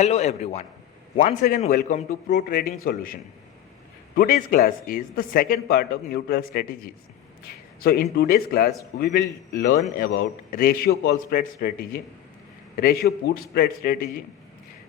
Hello everyone. Once again welcome to Pro Trading Solution. Today's class is the second part of neutral strategies. So in today's class we will learn about ratio call spread strategy, ratio put spread strategy,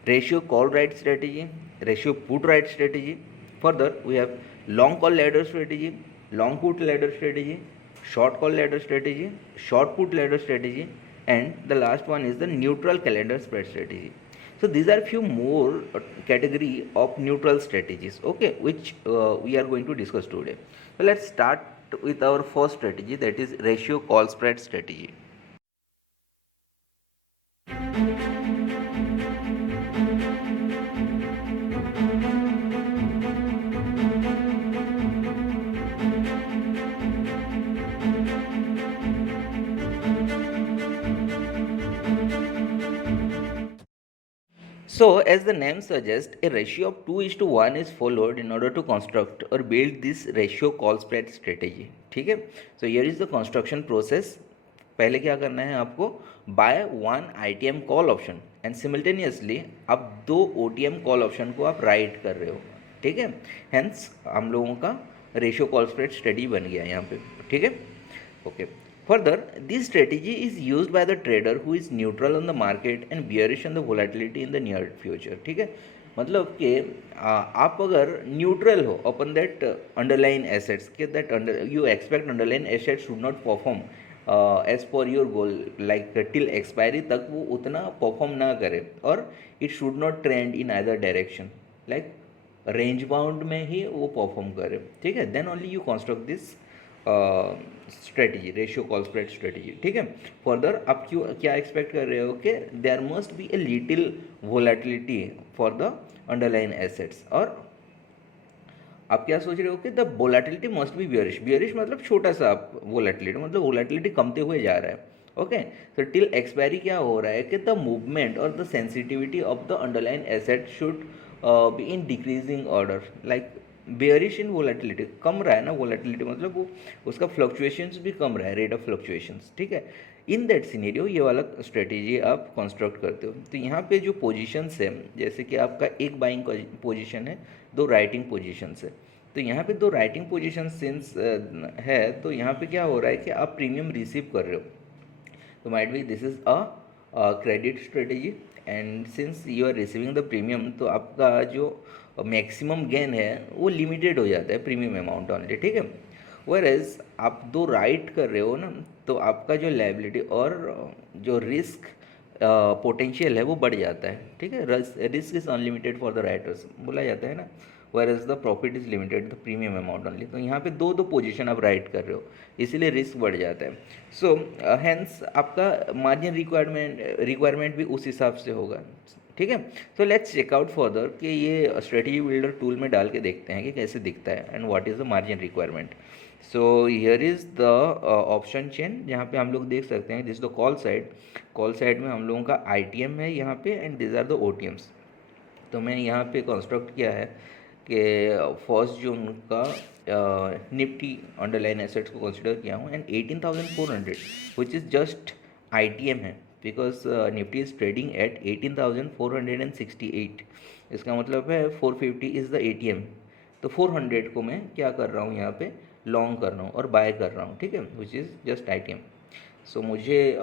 ratio call right strategy, ratio put right strategy. Further we have long call ladder strategy, long put ladder strategy, short call ladder strategy, short put ladder strategy, and the last one is the neutral calendar spread strategy. So these are few more category of neutral strategies, okay, which we are going to discuss today. So let's start with our first strategy, that is ratio call spread strategy. So, as the name suggests, a ratio of 2 is to 1 is followed in order to construct or build this ratio call spread strategy. ठीक है. So here is the construction process. पहले क्या करना है आपको, bye one ITM call option and simultaneously आप दो OTM call option को आप राइट कर रहे हो. ठीक है. हेंस हम लोगों का रेशियो कॉल स्प्रेड स्टडी बन गया यहाँ पे. ठीक है. Okay. Further, this strategy is used by the trader who is neutral on the market and bearish on the volatility in the near future. ठीक है. मतलब कि आप अगर न्यूट्रल हो अपन दैट अंडरलाइन एसेट्स के that you expect underlying assets should not perform as per your goal, like till expiry तक वो उतना परफॉर्म ना करे और it should not trend in either direction, like range bound में ही वो परफॉर्म करे. ठीक है. Then only you construct this strategy, ratio call spread strategy. ठीक है. फर्दर आप क्यों क्या एक्सपेक्ट कर रहे हो कि there must be a little volatility for the underline assets, और आप क्या सोच रहे हो कि the volatility must be bearish. Bearish मतलब छोटा सा वोलेटिलिटी, मतलब वोलेटिलिटी कमते हुए जा रहा है. ओके. तो टिल एक्सपायरी क्या हो रहा है कि द मूवमेंट और the sensitivity of the underline asset should be in decreasing order, like bearish in volatility कम रहा है ना. वोलेटिलिटी मतलब वो उसका फ्लक्चुएशंस भी कम रहा है, रेट ऑफ फ्लक्चुएशंस. ठीक है. इन दैट सिनेरियो ये वाला स्ट्रेटेजी आप कंस्ट्रक्ट करते हो. तो यहाँ पे जो पोजीशंस है, जैसे कि आपका एक बाइंग पोजीशन है, दो राइटिंग पोजीशंस है. तो यहाँ पे दो राइटिंग पोजीशन सिंस है, तो यहाँ पे क्या हो रहा है कि आप प्रीमियम रिसीव कर रहे हो. तो might be this is a credit strategy, and since you are receiving the premium, तो आपका जो मैक्सिमम गेन है वो लिमिटेड हो जाता है प्रीमियम अमाउंट ऑनली. ठीक है. वेयर एज आप दो राइट कर रहे हो ना, तो आपका जो लायबिलिटी और जो रिस्क पोटेंशियल है वो बढ़ जाता है. ठीक है. Risk is unlimited for the writers बोला जाता है ना, whereas the profit is limited the premium amount only. तो यहाँ पे दो दो पोजीशन आप राइट कर रहे हो, इसीलिए रिस्क बढ़ जाता है. सो हेंस आपका मार्जिन रिक्वायरमेंट भी उस हिसाब से होगा. ठीक है. सो लेट्स चेकआउट फर्दर कि ये स्ट्रेटजी बिल्डर टूल में डाल के देखते हैं कि कैसे दिखता है and what is the margin requirement. So here is the option chain, जहाँ पे हम लोग देख सकते हैं this the call side. Call side में हम लोगों का ITM है यहाँ पे, and this are the OTMs. तो मैं यहाँ पे कंस्ट्रक्ट किया है कि 1 जून का निफ्टी अंडरलाइन एसेट्स को कंसिडर किया हूँ, and 18,400 which is just ITM है, because Nifty is trading at 18,468. इसका मतलब है 450 इज़ द ATM. तो 400 को मैं क्या कर रहा हूँ यहाँ पे, लॉन्ग कर रहा हूँ और बाय कर रहा हूँ. ठीक है. Which is just ITM. सो मुझे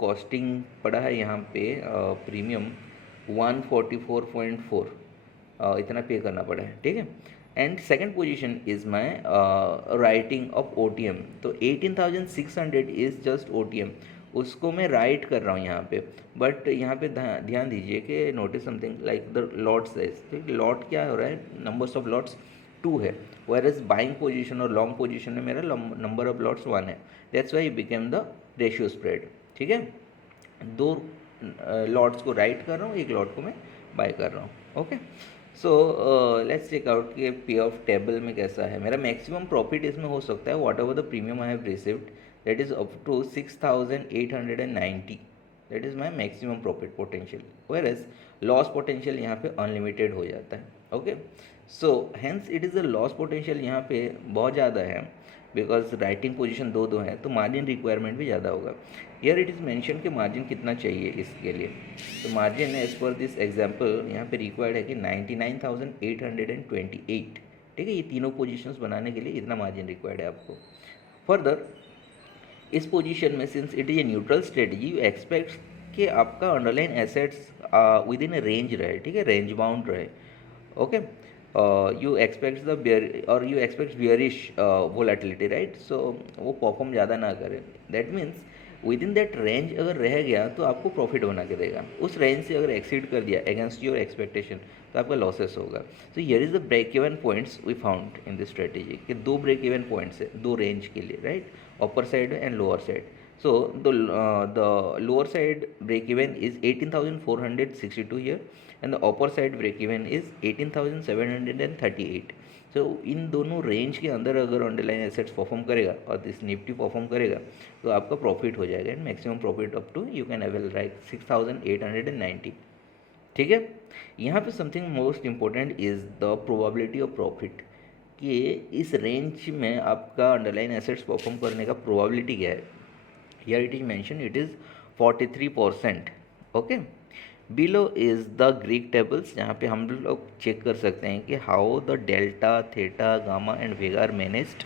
कॉस्टिंग पड़ा है यहाँ पे प्रीमियम 144.4 इतना पे करना पड़ा है. ठीक है. And second position is my writing of OTM. तो 18,600 इज़ जस्ट OTM, उसको मैं राइट कर रहा हूँ यहाँ पे. बट यहाँ पे ध्यान दीजिए कि notice something like the lot size. ठीक. लॉट क्या हो रहा है, नंबर्स ऑफ लॉट्स 2 है, वेयर एज बाइंग पोजीशन और लॉन्ग पोजीशन में मेरा नंबर ऑफ लॉट्स 1 है. That's Y became the ratio spread. ठीक है. दो लॉट्स को राइट कर रहा हूँ, एक लॉट को मैं बाय कर रहा हूँ. Okay. So let's check out कि पे ऑफ टेबल में कैसा है. मेरा मैक्सिमम प्रॉफिट इसमें हो सकता है whatever the premium I have received, that is up to 6,890. That is my maximum profit potential, whereas loss potential यहाँ पे अनलिमिटेड हो जाता है. Okay. So hence it is the loss potential यहाँ पे बहुत ज़्यादा है, बिकॉज राइटिंग पोजीशन दो दो है तो मार्जिन रिक्वायरमेंट भी ज़्यादा होगा। हियर इट इज़ मेंशन कि मार्जिन कितना चाहिए इसके लिए। तो margin as per this example यहाँ पे रिक्वायर्ड है कि 99,828। ठीक है, ये तीनों पोजीशंस बनाने के लिए इतना मार्जिन रिक्वायर्ड है आपको। फर्दर इस पोजीशन में since it is a neutral strategy, you expect कि आपका underline assets within a range रहे, ठीक है, रेंज बाउंड रहे। Okay, you expect the bear और you expect bearish volatility, right. So वो परफॉर्म ज़्यादा ना करे, that means within that range अगर रह गया तो आपको प्रॉफिट बना के देगा। उस रेंज से अगर एक्सीड कर दिया अगेंस्ट योर एक्सपेक्टेशन तो आपका लॉसेस होगा। तो here is the break even points we found in this strategy कि दो ब्रेक इवन पॉइंट्स है दो रेंज के लिए, right, upper side and lower side. So the lower side break even is 18,462 here, and the upper side break even is 18,738. So इन दोनों range के अंदर अगर अंडरलाइन एसेट्स परफॉर्म करेगा और दिस निफ्टी परफॉर्म करेगा तो आपका प्रॉफिट हो जाएगा, and maximum profit up to you can avail like 6,890। ठीक है, यहाँ पे something most important is the probability of profit कि इस रेंज में आपका अंडरलाइन एसेट्स परफॉर्म करने का प्रोबेबिलिटी क्या है। Here it is mentioned it is 43%. Okay, below is the Greek tables जहाँ पे हम लोग चेक कर सकते हैं कि how the delta, theta, gamma and vega are managed.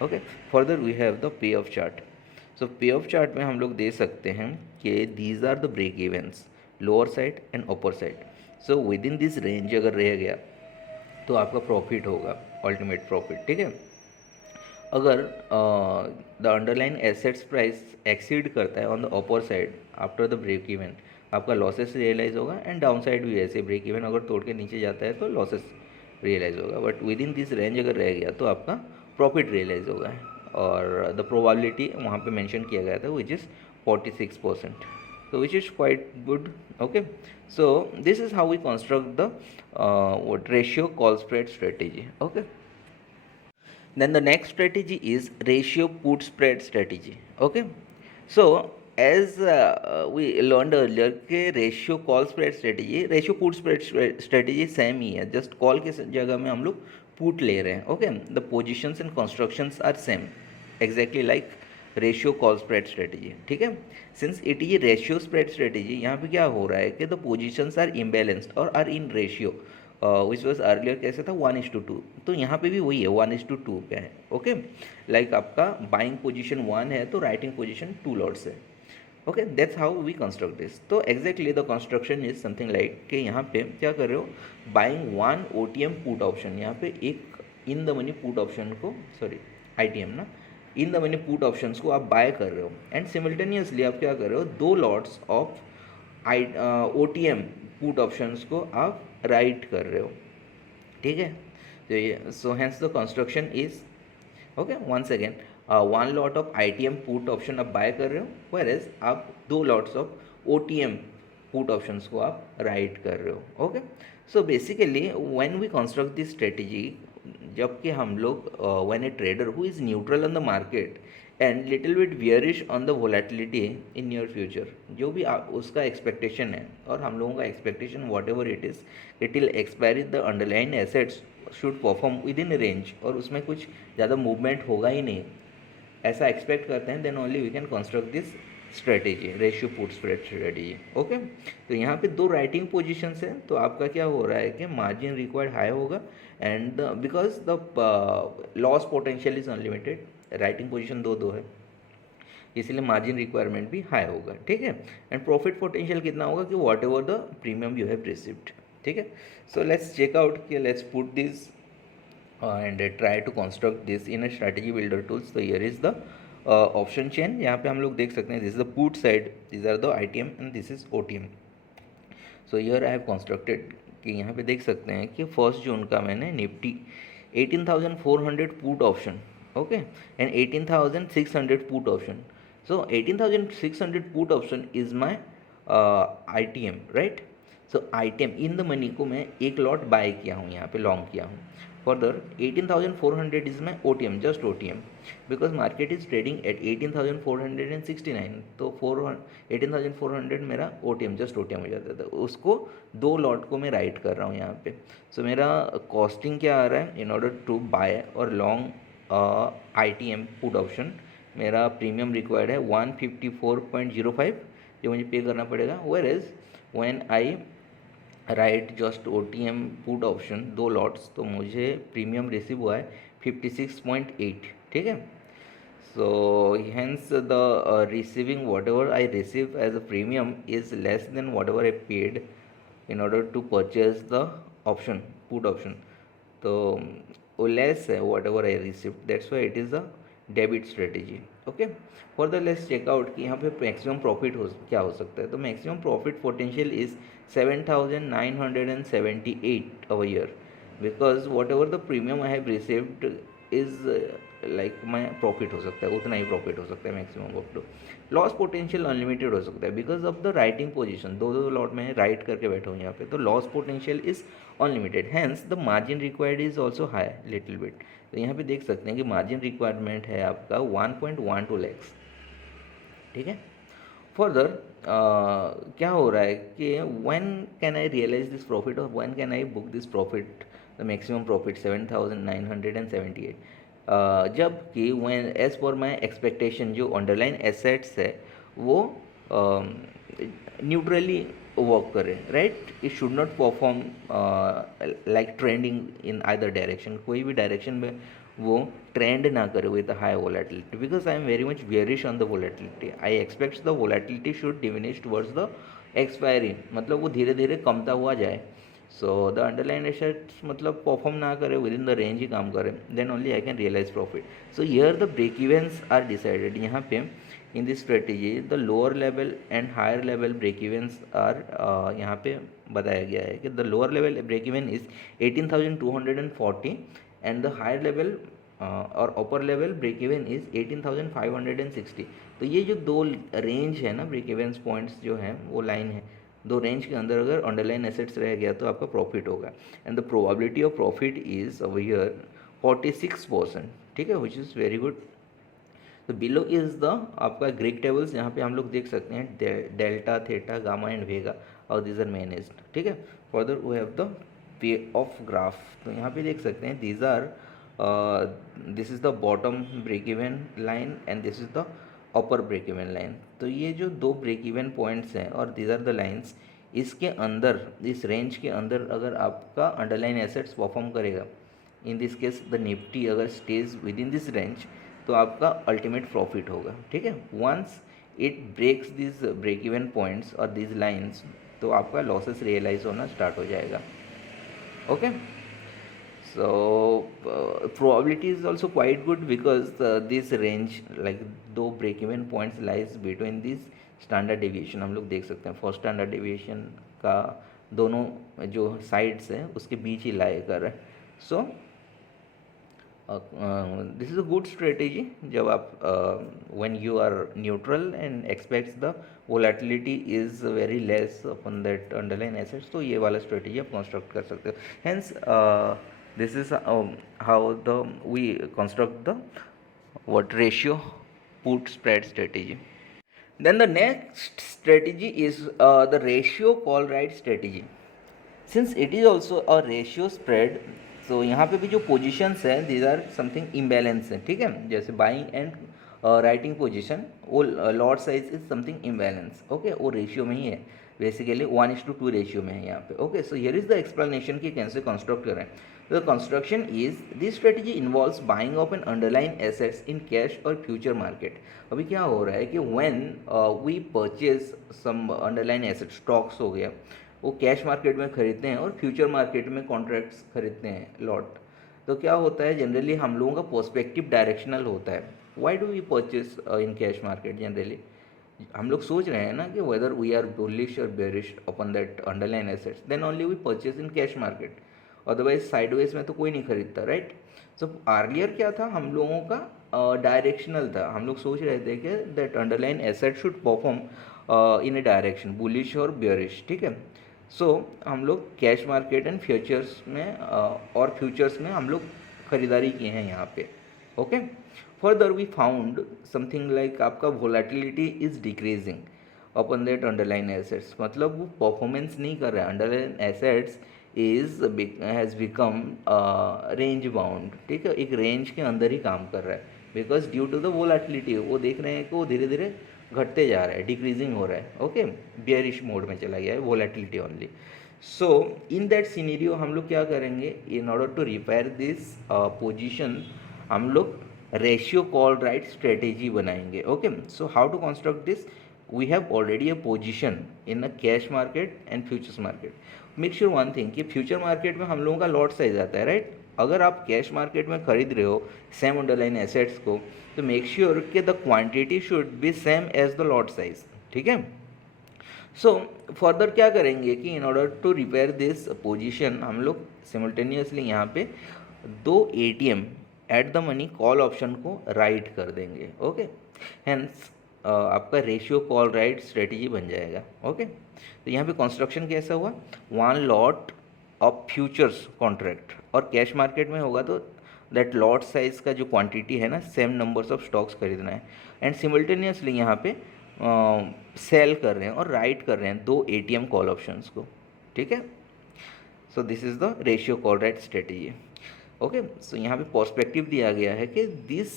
Okay, further we have the payoff chart. So payoff chart में हम लोग दे सकते हैं कि these are the break evens, lower side and upper side. So within this range अगर रह गया तो आपका प्रॉफिट होगा, अल्टीमेट प्रॉफिट। ठीक है, अगर the underline assets price exceed करता है on the upper side after the break even, आपका लॉसेस रियलाइज होगा, एंड डाउन साइड भी ऐसे ब्रेक इवन अगर तोड़ के नीचे जाता है तो लॉसेस रियलाइज होगा। But with in this range अगर रह गया तो आपका प्रॉफिट रियलाइज होगा, और द प्रोबेबिलिटी वहाँ पे मेंशन किया गया था which is 46%, so which is quite good. Okay, so this is how we construct the what ratio call spread strategy. Okay, then the next strategy is ratio put spread strategy. Okay, so as we learned earlier कि ratio call spread strategy, ratio put spread strategy same ही है, just call के जगह में हम लोग put ले रहे हैं. Okay, the positions and constructions are same exactly like ratio call spread strategy. ठीक है, since it is ratio spread strategy, यहाँ पे क्या हो रहा है कि द पोजिशंस आर इम्बेलेंस्ड और are in ratio, which was earlier कैसे था 1:2, तो यहाँ पे भी वही है 1:2 पे है. ओके, लाइक आपका बाइंग पोजीशन 1 है तो राइटिंग पोजीशन 2 लॉट्स है. Okay, that's how we construct this. तो exactly the construction is something like कि यहाँ पे क्या कर रहे हो, बाइंग 1 OTM पुट ऑप्शन, यहाँ पे एक इन द मनी पुट ऑप्शन को, सॉरी ITM ना, इन द मनी पुट ऑप्शंस को आप बाय कर रहे हो, एंड सिमिल्टेनियसली आप क्या कर रहे हो, 2 lots of OTM put options को आप राइट कर रहे हो. ठीक है, तो ये so hence the construction is okay. Once again 1 lot of ITM put option आप बाय कर रहे हो, वेयरएज आप 2 lots of OTM put options को आप राइट कर रहे हो. Okay, so basically when we construct this strategy, जबकि हम लोग when a trader who is neutral on the market and little bit bearish on the volatility in near future, जो भी उसका एक्सपेक्टेशन है, और हम लोगों का expectation what ever it is, it will expiry the underline assets should perform with in range, और उसमें कुछ ज़्यादा मूवमेंट होगा ही नहीं, ऐसा एक्सपेक्ट करते हैं, then only we can construct this strategy, ratio put spread strategy. Okay, तो यहाँ पे 2 राइटिंग पोजीशंस हैं, तो आपका क्या हो रहा है कि मार्जिन रिक्वायर्ड हाई होगा, and because the loss potential is unlimited, writing position 2-2 है, इसलिए मार्जिन रिक्वायरमेंट भी हाई होगा. ठीक है, एंड प्रॉफिट पोटेंशियल कितना होगा कि whatever the premium you have received. ठीक है, सो लेट्स चेक आउट कि let's put this and try to construct this in a strategy builder tools. तो here is the option chain. यहाँ पे हम लोग देख सकते हैं this is the put side, this are the ITM and this is OTM. So here I have constructed कि यहाँ पे देख सकते हैं कि 1 जून का मैंने Nifty 18,400 put option, okay, and 18,600 put option. So 18,600 put option is my ITM, right. So ITM in the money को मैं एक लॉट बाय किया हूँ, यहाँ पे लॉन्ग किया हूँ. Further 18,400 is my OTM, just OTM, because market is trading at 18,469, तो 18,400 मेरा OTM, just OTM हो जाता था. उसको 2 लॉट को मैं राइट कर रहा हूँ यहाँ पे. सो मेरा कॉस्टिंग क्या आ रहा है इन ऑर्डर टू बाय और लॉन्ग ITM पुट ऑप्शन, मेरा प्रीमियम रिक्वायर्ड है 154.05 जो मुझे पे करना पड़ेगा, whereas when I write just OTM put option 2 lots तो मुझे प्रीमियम रिसीव हुआ है 56.8, ठीक है. So hence the receiving whatever I receive as a premium is less than whatever I paid in order to purchase the option, put option. तो वो less है whatever I received, that's why it is a debit strategy. Okay, further let's check out कि यहाँ पे maximum profit हो क्या हो सकता है. तो maximum profit potential is 7,978 a year because whatever the premium I have received is like मैं प्रॉफिट हो सकता है, उतना ही प्रॉफिट हो सकता है maximum up to. Loss potential unlimited हो सकता है because of the writing position, दो दो लॉट में राइट करके बैठा हूँ यहाँ पे, तो loss potential is unlimited, hence the margin required is also high little bit. तो यहाँ पे देख सकते हैं कि मार्जिन रिक्वायरमेंट है आपका 1.12 लैक्स, ठीक है. फर्दर क्या हो रहा है कि when can I realise this profit और when can I book this profit, the maximum profit 7,978, जबकि when as per my expectation जो अंडरलाइन एसेट्स है वो न्यूट्रली वर्क करे, right. It should not perform like trending in either direction, कोई भी direction में वो ट्रेंड ना करे with high volatility because I am very much bearish on the volatility. I expect the volatility should diminish towards the expiry, मतलब वो धीरे धीरे कमता हुआ जाए. सो द अंडरलाइन एसेट्स मतलब परफॉर्म ना करे, विद इन द रेंज ही काम करे, then only I can realise profit. So here the break events are decided. यहाँ पे in this strategy the lower level and higher level break events are यहाँ पे बताया गया है कि the lower level break even is 18,240 and the higher level और upper level break even is 18,560. तो ये जो दो रेंज है ना ब्रेक इवेंस पॉइंट्स जो हैं वो लाइन है, दो रेंज के अंदर अगर अंडरलाइन एसेट्स रह गया तो आपका प्रॉफिट होगा. And the probability of profit is over here 46%, ठीक है, विच इज़ वेरी गुड. तो बिलो इज द आपका ग्रीक टेबल्स, यहाँ पे हम लोग देख सकते हैं delta, theta, gamma and vega और दीज आर मैनेज्ड, ठीक है. Further we have the payoff graph. तो यहाँ पे देख सकते हैं these are this is the bottom break even line and this is the upper break even line. तो ये जो दो ब्रेक इवन पॉइंट्स हैं और दीज आर द लाइन्स, इसके अंदर इस रेंज के अंदर अगर आपका अंडरलाइन एसेट्स परफॉर्म करेगा, in this case the Nifty अगर stays within this range, तो आपका अल्टीमेट प्रॉफिट होगा, ठीक है. Once it breaks this break even points और दिस लाइन्स, तो आपका लॉसेस रियलाइज होना स्टार्ट हो जाएगा. Okay, so probability is also quite good because this range like दो break even points lies between these standard deviation. हम लोग देख सकते हैं फर्स्ट स्टैंडर्ड डेविएशन का दोनों जो साइड्स हैं उसके बीच ही लाई कर रहा है. So this is a good strategy जब आप when you are neutral and expects the volatility is very less upon that underline assets, तो ये वाला स्ट्रेटेजी आप कंस्ट्रक्ट कर सकते हो. Hence this is how we construct the what ratio put spread strategy. Then the next strategy is the ratio call right strategy. Since it is also a ratio spread, so यहाँ पे भी जो positions हैं these are something imbalance है, ठीक है. जैसे buying and writing position वो lot size is something imbalance, okay, वो रेशियो में ही है बेसिकली 1:2 रेशियो में है यहाँ पे. Okay, so here is the explanation कि कैसे कंस्ट्रक्ट करें. The construction is this strategy involves buying of an underlying assets in cash और फ्यूचर मार्केट. अभी क्या हो रहा है कि when we purchase some underlying asset, stocks हो गया, वो कैश मार्केट में खरीदते हैं और फ्यूचर मार्केट में कॉन्ट्रैक्ट्स खरीदते हैं लॉट. तो क्या होता है जनरली हम लोगों का पर्सपेक्टिव डायरेक्शनल होता है. Why do we purchase in cash market? Generally हम लोग सोच रहे हैं ना कि वेदर वी आर बुलिश और bearish upon that underline assets, then only we purchase in cash market, otherwise sideways में तो कोई नहीं खरीदता, राइट. सो अर्लियर क्या था हम लोगों का डायरेक्शनल था. हम लोग सोच रहे थे कि that underline asset should perform in A direction bullish और बेरिश, ठीक है. सो हम लोग कैश मार्केट एंड फ्यूचर्स में और फ्यूचर्स में हम लोग खरीदारी किए हैं यहाँ पे. Okay, further we found something like आपका volatility is decreasing upon that underline assets, मतलब वो परफॉर्मेंस नहीं कर रहा है. Underline assets is has become range bound, ठीक है, एक रेंज के अंदर ही काम कर रहा है, because due to the volatility वो देख रहे हैं कि वो धीरे धीरे घटते जा रहा है, डिक्रीजिंग हो रहा है, ओके, बियरिश मोड में चला गया है, volatility only. So in that scenario हम लोग क्या करेंगे, in order to repair this position हम लोग रेशियो कॉल राइट स्ट्रेटेजी बनाएंगे. Okay, so how to construct this, we have already a position in a cash market and futures market. Make sure one thing कि future market में हम लोगों का lot size आता है, राइट. अगर आप कैश मार्केट में खरीद रहे हो सेम अंडरलाइन एसेट्स को, तो मेक श्योर कि the quantity should be same as the lot size, ठीक है. सो फर्दर क्या करेंगे कि in order to repair this position हम लोग सिमल्टेनियसली यहाँ पे दो ATM at the money call option को राइट कर देंगे. ओके, हेंस आपका रेशियो कॉल राइट स्ट्रेटजी बन जाएगा. ओके, तो यहाँ पे कंस्ट्रक्शन कैसा हुआ, one lot of futures contract, और कैश मार्केट में होगा तो दैट लॉट साइज का जो क्वांटिटी है ना, सेम नंबर्स ऑफ स्टॉक्स खरीदना है, एंड सिमल्टेनियसली यहाँ पे सेल कर रहे हैं और राइट कर रहे हैं दो ATM कॉल ऑप्शंस को, ठीक है. So this is the ratio call write strategy. Okay, so यहाँ पे पर्सपेक्टिव दिया गया है कि this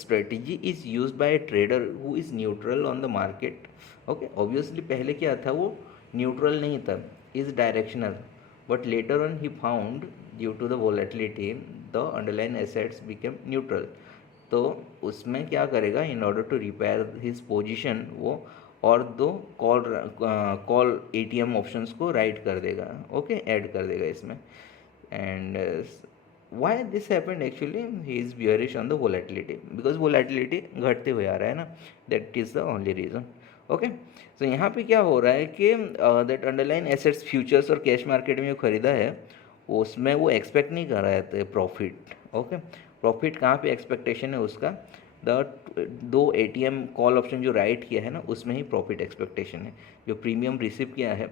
strategy is use by a trader who is neutral on the market. Okay, obviously पहले क्या था, वो न्यूट्रल नहीं था, is directional, but later on he found due to the volatility the underline assets became neutral. तो उसमें क्या करेगा, in order to repair his position वो और दो कॉल ATM ऑप्शंस को राइट कर देगा. ओके, ऐड कर देगा इसमें. And why this happened, actually he is bearish on the volatility because volatility घटते हुए आ रहा है ना, that is the only reason. okay, so यहाँ पे क्या हो रहा है कि that underlying assets futures और कैश मार्केट में जो खरीदा है उसमें वो एक्सपेक्ट नहीं कर रहा है प्रॉफिट. ओके, प्रॉफिट कहाँ पे एक्सपेक्टेशन है उसका, दो ATM कॉल ऑप्शन जो राइट किया है ना, उसमें ही प्रॉफिट एक्सपेक्टेशन है. जो प्रीमियम रिसीव किया है,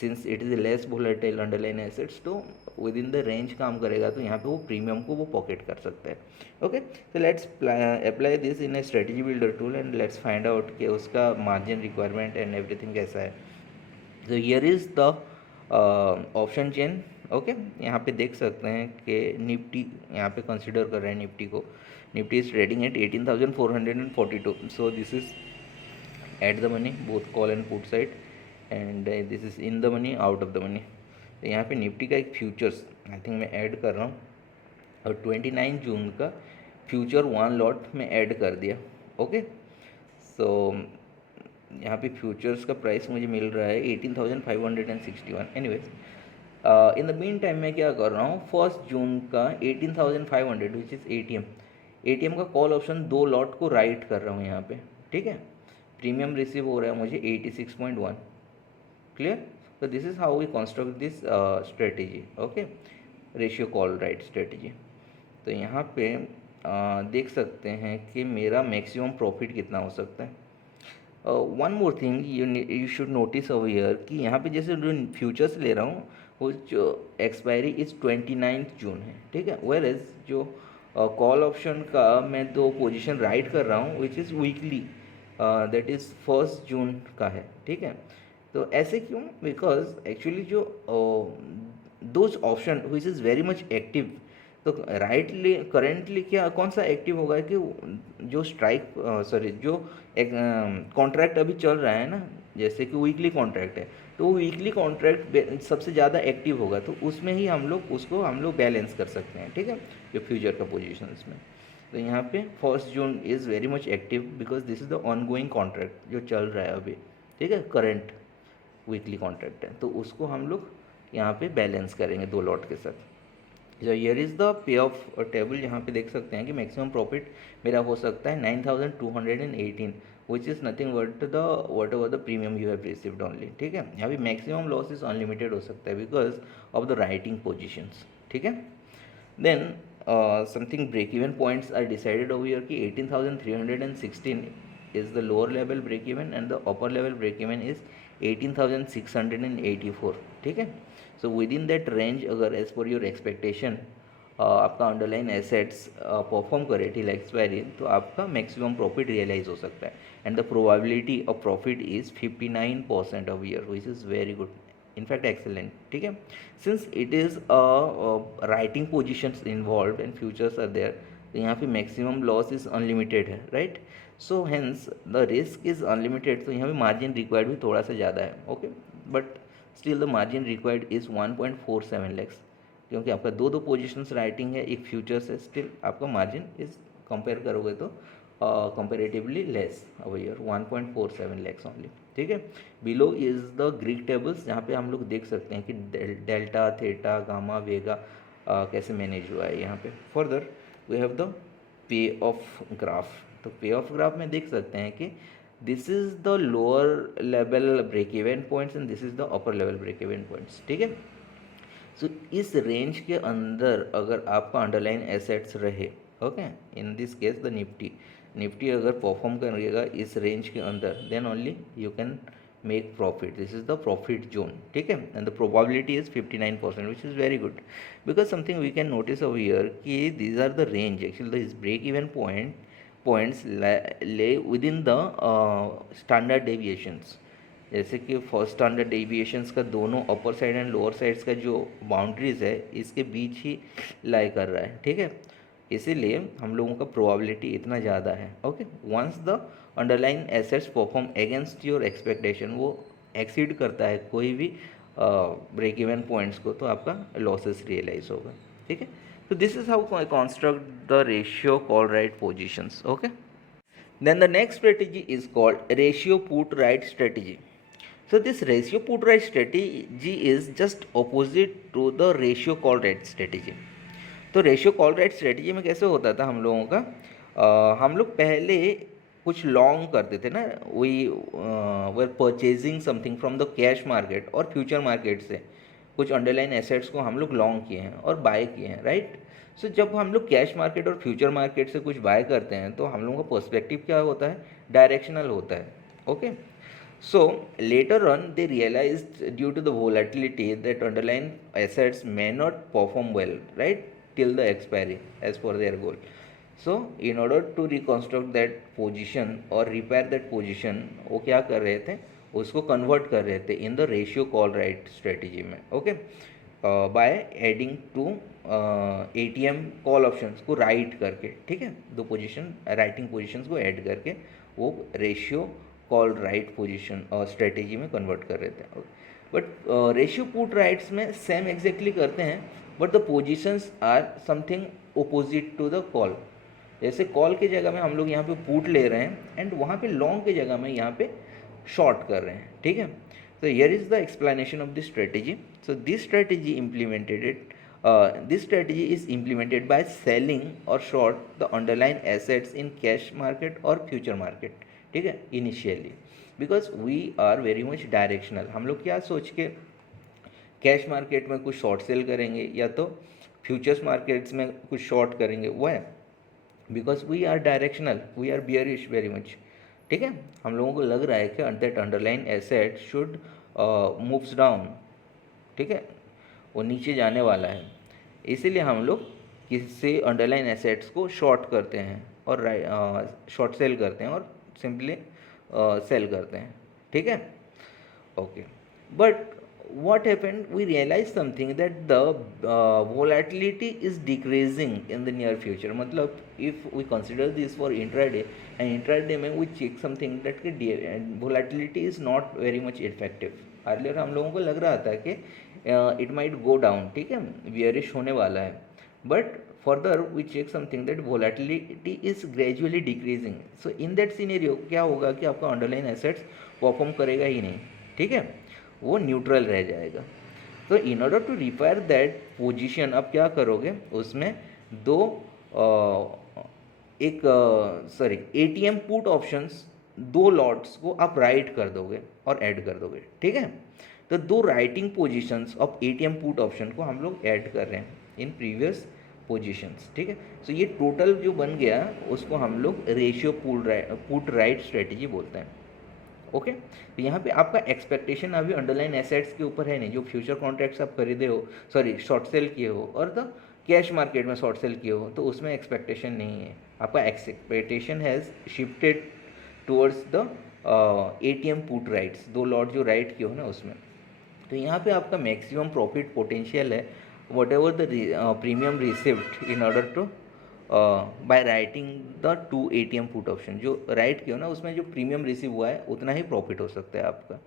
since it is less volatile underline assets, तो विद इन द रेंज काम करेगा, तो यहाँ पे वो प्रीमियम को वो पॉकेट कर सकता है. ओके, तो let's apply this in A strategy builder tool and let's find out कि उसका मार्जिन रिक्वायरमेंट एंड एवरीथिंग कैसा है. तो here is the option chain. Okay, यहाँ पे देख सकते हैं कि निफ्टी यहाँ पे कंसिडर कर रहे हैं निफ्टी को. Nifty is trading at 18,442. So this is eight the money both call and put side, and this is in the money out of the money. तो यहाँ पे निफ्टी का एक फ्यूचर्स आई थिंक मैं ऐड कर रहा हूँ, और 29 जून का फ्यूचर वन लॉट में ऐड कर दिया. ओके, सो यहाँ पे फ्यूचर्स का प्राइस मुझे मिल रहा है 18,561. Anyways, in the mean time मैं क्या कर रहा हूँ, 1 जून का 18,500 विच इज़ ATM का कॉल ऑप्शन दो लॉट को राइट कर रहा हूँ यहाँ पे, ठीक है. प्रीमियम रिसीव हो रहा है मुझे 86.1. Clear. So this is how we construct this strategy. Okay, ratio call write strategy. तो यहाँ पे देख सकते हैं कि मेरा मैक्सिमम प्रॉफिट कितना हो सकता है. One more thing you should notice over here कि यहाँ पे जैसे जो फ्यूचर्स ले रहा हूँ वो जो एक्सपायरी इज़ 29 जून है, ठीक है. वेयर एज जो कॉल ऑप्शन का मैं दो पोजीशन राइट कर रहा हूँ which is weekly, that is 1 जून का है, ठीक है. तो ऐसे क्यों, बिकॉज एक्चुअली जो those option which is very much active, तो राइटली करेंटली क्या कौन सा एक्टिव होगा कि जो स्ट्राइक जो कॉन्ट्रैक्ट अभी चल रहा है ना, जैसे कि वीकली कॉन्ट्रैक्ट है, तो वो वीकली कॉन्ट्रैक्ट सबसे ज़्यादा एक्टिव होगा, तो उसमें ही हम लोग बैलेंस कर सकते हैं, ठीक है, जो फ्यूचर का पोजीशन में. तो यहाँ पे 1 June is very much active because this is the ongoing contract जो चल रहा है अभी, ठीक है, करेंट वीकली कॉन्ट्रैक्ट है, तो उसको हम लोग यहाँ पे बैलेंस करेंगे दो लॉट के साथ. जो year is the payoff table, यहाँ पे देख सकते हैं कि मैक्सिमम प्रॉफिट मेरा हो सकता है 9,218, which is nothing but the what ever the premium you have received only, ठीक है. यहाँ पे मैक्सिमम लॉस इज अनलिमिटेड हो सकता है because of the writing positions, ठीक है. Then something break even points are decided over here कि 18,316 is the lower level break even and the upper level break even is 18,684, ठीक है. So within that range अगर as per your expectation आपका underline assets perform करे till expiry, तो आपका maximum profit realise हो सकता है, and the probability of profit is 59% of year, which is very good in fact excellent, ठीक है. Since it is writing positions involve and futures are there, तो यहाँ पे मैक्सिमम लॉस इज अनलिमिटेड है, right. So hence the risk is unlimited, तो यहाँ पे margin required भी थोड़ा सा ज़्यादा है, okay. But still the margin required is 1.47 lakhs, क्योंकि आपका दो दो पोजिशंस राइटिंग है, एक फ्यूचर्स है, स्टिल आपका मार्जिन इज कंपेयर करोगे तो comparatively less over year 1.47 lakhs only, ठीक है. Below is the Greek tables, जहाँ पे हम लोग देख सकते हैं कि डेल्टा, थीटा, गामा, वेगा कैसे मैनेज हुआ है यहाँ पे. Further we have the payoff graph. तो पे ऑफ ग्राफ में देख सकते हैं कि this is the lower level break even points and this is the upper level break even points, ठीक है. सो इस रेंज के अंदर अगर आपका अंडरलाइन एसेट्स रहे, okay, in this case the Nifty अगर परफॉर्म करेगा इस रेंज के अंदर, then only you can make profit. This is the profit zone, ठीक है. And the probability is 59%, which is very good, because something we can notice over here कि these are the range, actually this break even points lie within the standard deviations. जैसे कि first standard deviations का दोनों upper side and lower sides का जो boundaries है इसके बीच ही लाई कर रहा है, ठीक है. इसीलिए हम लोगों का प्रोबेबिलिटी इतना ज़्यादा है, okay. Once the underline assets perform against your expectation, वो एक्सीड करता है कोई भी ब्रेक इवन पॉइंट्स को, तो आपका लॉसेस रियलाइज होगा, ठीक है. तो this is how I construct the ratio call right positions, okay. Then the next strategy is called ratio put right strategy. So this ratio put right strategy is just opposite to the ratio call right strategy. तो ratio call write strategy में कैसे होता था हम लोगों का, हम लोग पहले कुछ लॉन्ग करते थे ना, we were purchasing something from the cash market और फ्यूचर मार्केट से कुछ अंडरलाइन एसेट्स को हम लोग लॉन्ग किए हैं और बाय किए हैं, राइट. सो जब हम लोग कैश मार्केट और फ्यूचर मार्केट से कुछ बाय करते हैं तो हम लोगों का पर्सपेक्टिव क्या होता है, डायरेक्शनल होता है, okay. So later on they realized due to the volatility that underlying assets may not perform well, right, till the expiry as per their goal. So in order to reconstruct that position or repair that position, वो क्या कर रहे थे, उसको convert कर रहे थे in the ratio call write strategy में, okay. By adding two ATM call options को राइट करके, ठीक है, दो पोजीशन राइटिंग पोजीशंस को ऐड करके वो रेशियो कॉल राइट पोजीशन और स्ट्रेटेजी में कन्वर्ट कर रहे थे. बट रेशियो पुट राइट्स में सेम एग्जैक्टली करते हैं, but the positions are something opposite to the call. जैसे कॉल की जगह में हम लोग यहाँ पे पुट ले रहे हैं एंड वहाँ पे लॉन्ग की जगह में यहाँ पे शॉर्ट कर रहे हैं, ठीक है. So here is the explanation of this strategy. So this strategy is implemented by selling or short the underlying assets in cash market or future market, ठीक है, initially, because we are very much directional. हम लोग क्या सोच के cash market में कुछ short cell करेंगे या तो फ्यूचर्स मार्केट्स में कुछ शॉर्ट करेंगे, वो है because we are directional, we are bearish very much, ठीक है. हम लोगों को लग रहा है कि that underline asset should moves down, ठीक है, वो नीचे जाने वाला है, इसीलिए हम लोग किसी अंडरलाइन एसेट्स को शॉर्ट करते हैं और शॉर्ट सेल करते हैं और सिंपली सेल करते हैं, ठीक है, okay. But what happened, we realized something that the volatility is decreasing in the near future. मतलब if we consider this for intraday, and intraday में we check something that volatility is not very much effective. earlier हम लोगों को लग रहा था कि it might go down, ठीक है, bearish होने वाला है, but further we check something that volatility is gradually decreasing. So in that scenario क्या होगा कि आपका underlying assets परफॉर्म करेगा ही नहीं, ठीक है, वो न्यूट्रल रह जाएगा. तो in order to repair that position आप क्या करोगे, उसमें दो ATM पुट ऑप्शंस, दो लॉट्स को आप राइट कर दोगे और ऐड कर दोगे, ठीक है. तो दो writing positions of ATM put option को हम लोग ऐड कर रहे हैं इन प्रीवियस पोजीशंस, ठीक है. सो ये टोटल जो बन गया उसको हम लोग रेशियो पुट राइट स्ट्रेटेजी बोलते हैं, ओके. तो यहाँ पे आपका एक्सपेक्टेशन अभी अंडरलाइन एसेट्स के ऊपर है नहीं, जो फ्यूचर कॉन्ट्रैक्ट्स आप खरीदे हो, शॉर्ट सेल किए हो और द कैश मार्केट में शॉर्ट सेल किए हो, तो उसमें एक्सपेक्टेशन नहीं है. आपका expectation has shifted towards the ATM put writes, दो लॉट जो राइट किए हो ना उसमें, तो यहाँ पे आपका मैक्सिमम प्रॉफिट पोटेंशियल है whatever the premium received in order to buy writing the two ATM put option. जो राइट किया ना उसमें जो प्रीमियम रिसीव हुआ है उतना ही प्रॉफिट हो सकता है आपका,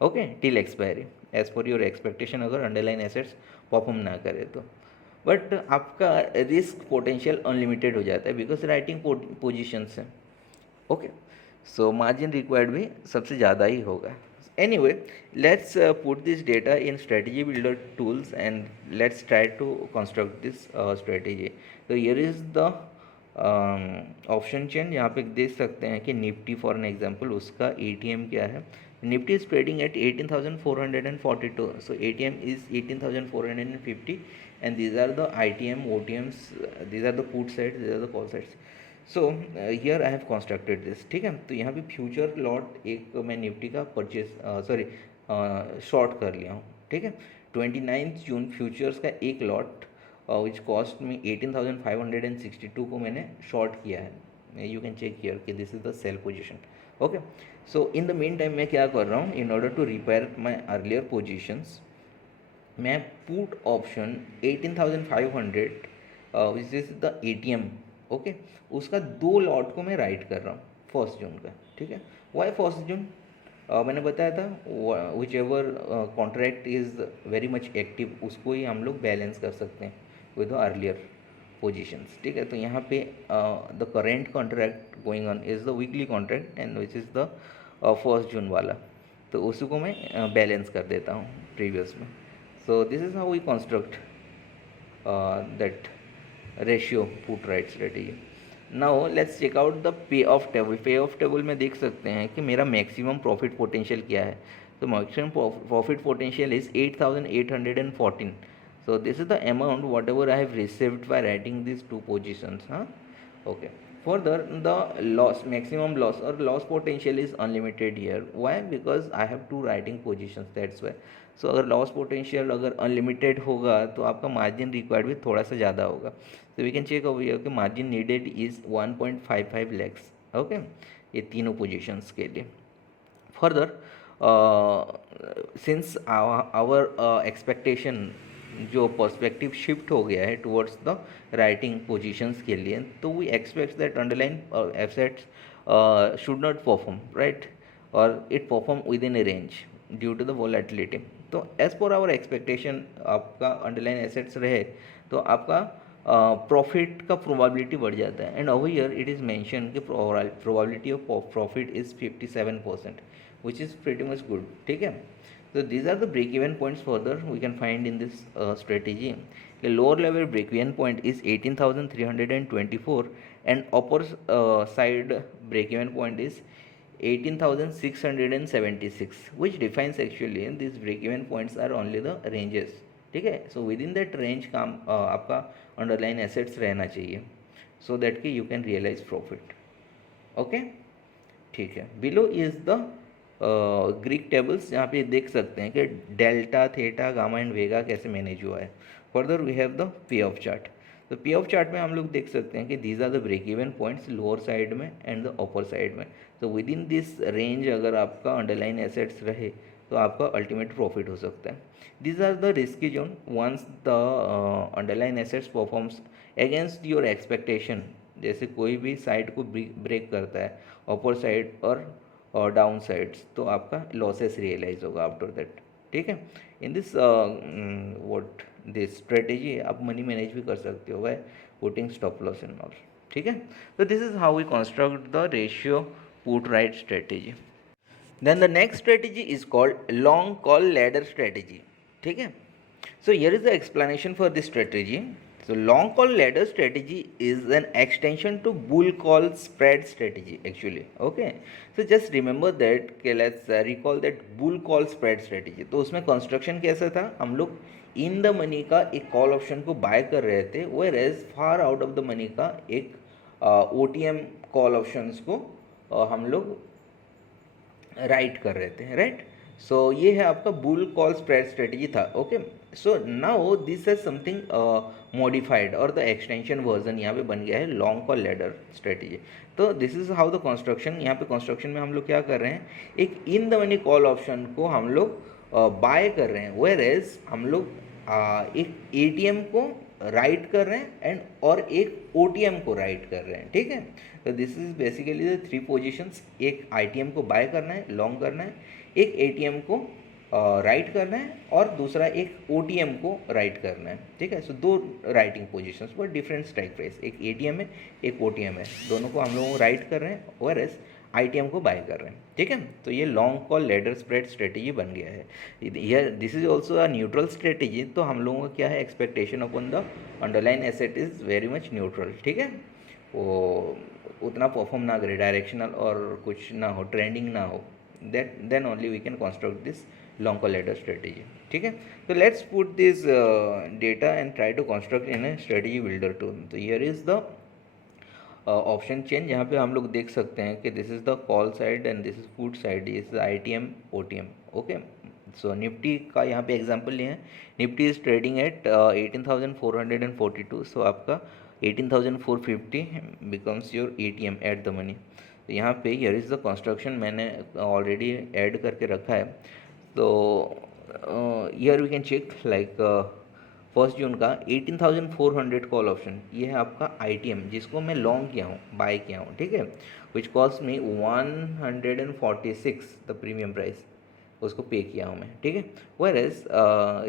okay, till expiry as per your expectation, अगर अंडरलाइन एसेट्स परफॉर्म ना करे तो। बट आपका रिस्क पोटेंशियल अनलिमिटेड हो जाता है बिकॉज राइटिंग पोजिशन से, ओके। सो मार्जिन रिक्वायर्ड भी सबसे ज़्यादा ही होगा। Anyway, let's put this data in strategy builder tools and let's try to construct this strategy. So here is the option chain. यहाँ पे देख सकते हैं कि निफ्टी फॉर एन एग्जांपल उसका ATM क्या है। Nifty is trading at 18,442, so ATM is 18,450 and these are the ITM OTMs, these are the put sides, these are the call sides. So here I have constructed this, ठीक है। तो यहाँ पे future lot एक मैं Nifty का purchase short कर लिया हूँ, ठीक है। 29 जून फ्यूचर्स का एक लॉट विच कॉस्ट में 18,562 को मैंने शॉर्ट किया है। यू कैन चेक हियर कि this is the sell position, okay. So in the meantime मैं क्या कर रहा हूँ, in order to repair my earlier positions, मैं put option 18,500 which is the ATM, okay, उसका 2 लॉट को मैं राइट कर रहा हूँ 1 जून का, ठीक है। वाई 1 जून? मैंने बताया था which ever contract is very much active उसको ही हम लोग बैलेंस कर सकते हैं विद द अर्लियर पोजीशंस, ठीक है। तो यहाँ पे the current contract going on is the weekly contract and which is the 1 जून वाला, तो उसी को मैं बैलेंस कर देता हूँ प्रीवियस में। So this is how we construct that ratio put write strategy. Now let's check out the payoff table. Payoff table में देख सकते हैं कि मेरा मैक्सिमम प्रॉफिट पोटेंशियल क्या है। तो maximum profit potential is 8,814। So this is the amount whatever I have received by writing this 2 positions, हाँ, okay. Further the loss, maximum loss और loss potential is unlimited here. Why? Because I have 2 writing positions, that's why. So अगर loss potential अगर unlimited होगा तो आपका margin required भी थोड़ा सा ज़्यादा होगा। So we can check over here कि margin needed is 1.55 lakhs, okay, ये तीनों पोजीशंस के लिए। फर्दर सिंस आवर एक्सपेक्टेशन जो पर्सपेक्टिव शिफ्ट हो गया है टुवर्ड्स द राइटिंग पोजीशंस के लिए, तो we expect that underline assets should not perform right, और it perform within a range due to the volatility. तो एज पर आवर एक्सपेक्टेशन आपका अंडरलाइन एसेट्स रहे तो आपका प्रॉफिट का प्रोबेबिलिटी बढ़ जाता है। And over here it is mention कि probability of profit is 57%, which is pretty much good, ठीक है। So these are the break even points further we can find in this strategy. The lower level break even point is 18,324 and upper side break even point is 18,676, which defines actually these break even points are only the ranges, ठीक है। So within that range काम आपका underline assets रहना चाहिए so that कि you can realise profit, okay, ठीक है। Below is the Greek tables, यहाँ पे देख सकते हैं कि delta, theta, gamma and vega कैसे मैनेज हुआ है। Further we have the payoff chart. तो पे ऑफ चार्ट में हम लोग देख सकते हैं कि these are the break even points lower side में एंड द अपर साइड में। तो विद इन दिस रेंज अगर आपका अंडरलाइन एसेट्स रहे तो आपका अल्टीमेट प्रॉफिट हो सकता है। These are the risky zone once the underlying assets performs against your expectation, जैसे कोई भी साइड को ब्रेक करता है अपर साइड और डाउन साइड्स, तो आपका लॉसेस रियलाइज होगा आफ्टर दैट, ठीक है। In this what this strategy आप मनी मैनेज भी कर सकते हो by putting stop loss and all, ठीक है। तो this is how we construct the ratio put write strategy. Then the next strategy is called long call ladder strategy, ठीक है। So here is the explanation for this strategy. So long call ladder strategy is an extension to bull call spread strategy actually, okay. So just remember that, okay, let's recall that bull call spread strategy. तो उसमें construction कैसा था, हम लोग इन the money का एक call option को bye कर रहे थे, whereas far out of the money का एक OTM कॉल ऑप्शंस को हम लोग राइट कर रहे थे, राइट। सो ये है आपका बुल कॉल स्प्रेड स्ट्रेटेजी था, okay. So now this is something modified और द एक्सटेंशन वर्जन यहाँ पे बन गया है लॉन्ग कॉल लैडर स्ट्रेटेजी। तो this is how the construction, यहाँ पे कंस्ट्रक्शन में हम लोग क्या कर रहे हैं, एक इन द मनी कॉल ऑप्शन को हम लोग बाय कर रहे हैं, वेयर एज हम लोग एक एटीएम को राइट कर रहे हैं एंड और एक ओटीएम को राइट कर रहे हैं, ठीक है। तो this is basically the three positions, एक आईटीएम को बाय करना है, लॉन्ग करना है, एक एटीएम को राइट करना है और दूसरा एक ओटीएम को राइट करना है, ठीक है। सो दो राइटिंग पोजीशंस पर डिफरेंट स्ट्राइक प्राइस, एक एटीएम है एक ओटीएम है, दोनों को हम लोग राइट कर रहे हैं और एस आईटीएम को बाय कर रहे हैं, ठीक है। तो ये long call ladder spread strategy बन गया है। ये this is also a neutral strategy. तो हम लोगों का क्या है, expectation upon the underline asset is very much neutral, ठीक है। वो उतना परफॉर्म ना करे, डायरेक्शनल और कुछ ना हो, ट्रेंडिंग ना हो, that then only we can construct this long call ladder strategy, ठीक है। तो let's put this data and try to construct in a strategy builder tool. तो here is the option chain. यहाँ पे हम लोग देख सकते हैं कि this is the call side and this is put side, is ITM OTM, okay. So Nifty का यहाँ पे एग्जांपल लिए हैं, Nifty is trading at 18,442, so आपका 18,450 becomes your ATM at the money. तो यहाँ पे हियर इज़ द कंस्ट्रक्शन मैंने ऑलरेडी ऐड करके रखा है। तो here we can check like 1 जून का 18,400 कॉल ऑप्शन, ये है आपका आईटीएम जिसको मैं लॉन्ग किया हूँ, बाय किया हूँ, ठीक है। Which cost me 146 the premium price, उसको पे किया हूँ मैं, ठीक है। वेयर एज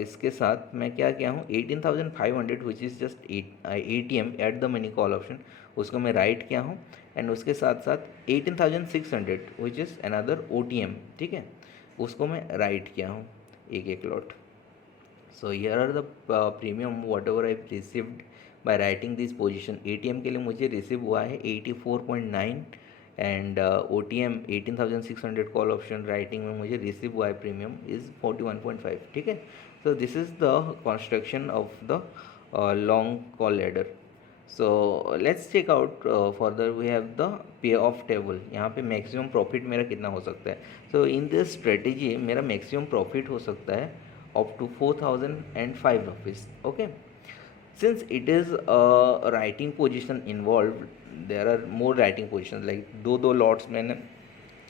इसके साथ मैं क्या किया हूँ, 18,500 which is just ATM at the money call option, उसको मैं राइट किया हूँ एंड उसके साथ साथ 18,600 विच इज़ अनदर ओटीएम, ठीक है, उसको मैं राइट किया हूँ एक एक lot. So here are the premium whatever I received by writing this position. ATM के लिए मुझे रिसीव हुआ है 84.9 and OTM 18,600 call option writing में मुझे रिसीव हुआ है प्रीमियम इज़ 41.5, ठीक है। So this is the construction of the long call ladder. So let's check out further, we have the payoff table. यहाँ पे मैक्सिमम प्रॉफिट मेरा कितना हो सकता है। सो इन दिस स्ट्रेटेजी मेरा मैक्सिमम प्रॉफिट हो सकता है up to 4,005 rupees, okay. Since it is a writing position involved, there are more writing positions, like दो लॉट्स मैंने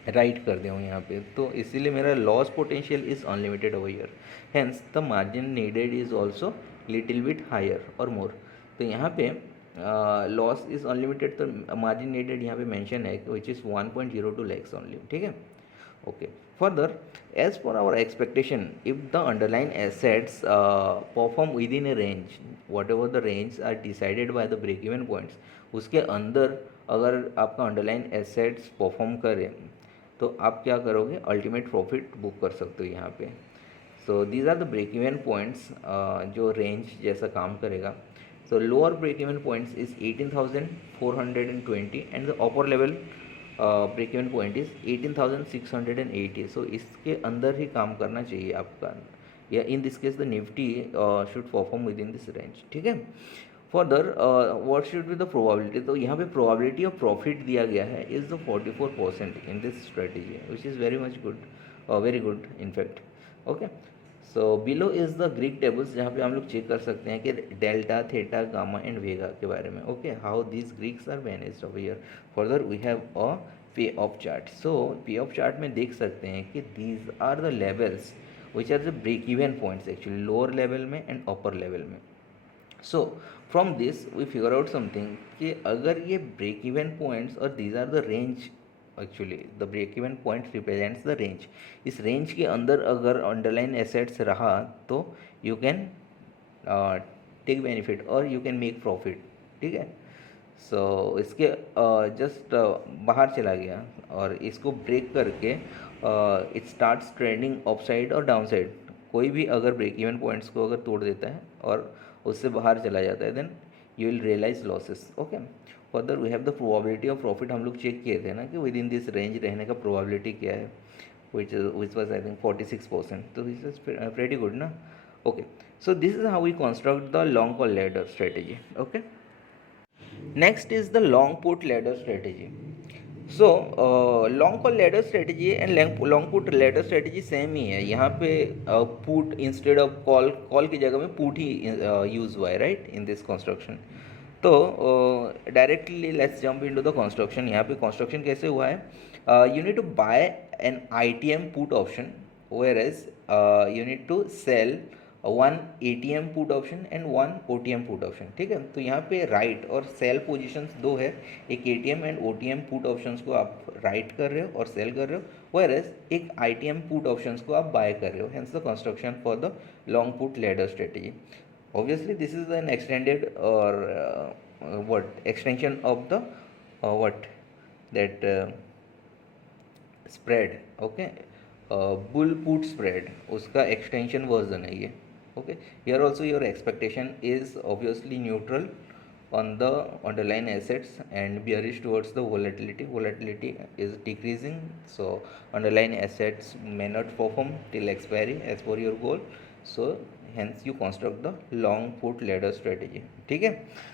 राइट कर दिया हूँ यहाँ पे, तो इसीलिए मेरा loss potential is unlimited over here, hence the margin needed is also little bit higher और मोर। तो यहाँ पे लॉस इज़ अनलिमिटेड, तो मार्जिन नीडेड यहाँ पे मेंशन है विच इज़ 1.02 lakhs ओनली, ठीक है, okay. Further, as per our expectation, if the underlying assets perform within a range, whatever the range are decided by the break even points, उसके अंदर अगर आपका underline assets perform करे तो आप क्या करोगे, अल्टीमेट प्रॉफिट बुक कर सकते हो यहाँ पे। So these are the break even points जो रेंज जैसा काम करेगा। So lower break even points is 18,420 and the upper level break even point is 18,680। So इसके अंदर ही काम करना चाहिए आपका, या in this case the Nifty should perform within this range, ठीक है। Further what should be the probability, तो यहाँ पे प्रोबेबिलिटी ऑफ प्रॉफिट दिया गया है is the 44% in this strategy, which is very much good, very good in fact, okay. So below is the Greek tables, जहाँ पे हम लोग चेक कर सकते हैं कि delta, theta, gamma and vega के बारे में, okay, how these Greeks are managed over here. Further we have a payoff chart. सो पे ऑफ चार्ट में देख सकते हैं कि these are the levels which are the break even points actually, lower level में एंड अपर लेवल में। So from this we figure out something कि अगर ये ब्रेक इवन पॉइंट्स और these are the range, actually the break even point represents the range, इस range के अंदर अगर अंडरलाइन एसेट्स रहा तो यू कैन टेक बेनिफिट और यू कैन मेक प्रॉफिट, ठीक है। सो इसके जस्ट बाहर चला गया और इसको ब्रेक करके it starts trending up side और डाउन साइड, कोई भी अगर ब्रेक इवन पॉइंट्स को अगर तोड़ देता है और उससे बाहर चला जाता है, then you will realise losses, okay. Further we have the probability of profit, हम लोग चेक किए थे ना कि विद इन दिस रेंज रहने का प्रोबेबिलिटी क्या है, विच वाज आई थिंक 46%, तो दिस इज प्रेटी गुड ना, okay. So this is how we construct the long call ladder strategy, okay. Next is the long put ladder strategy. So long call ladder strategy and long put ladder strategy same ही है। यहाँ पे put instead of call की जगह में put ही use हुआ है, right, in this construction. तो directly let's jump into the construction. यहाँ पे कंस्ट्रक्शन कैसे हुआ है, you need to buy an ITM put option, whereas you need to sell one ATM put option and one OTM put option, ठीक है। तो यहाँ पे राइट और सेल पोजीशंस दो है, एक ATM and OTM put options को आप राइट कर रहे हो और सेल कर रहे हो, वेयरएज एक ITM पुट ऑप्शंस को आप बाय कर रहे हो, hence the construction for the long put ladder strategy. Obviously this is an extended or what extension of the what that spread, okay, bull put spread, उसका extension version है ये, okay। Here also your expectation is obviously neutral on the underlying assets and bearish towards the volatility is decreasing, so underlying assets may not perform till expiry as per your goal, so hence you construct the long put ladder strategy, ठीक है।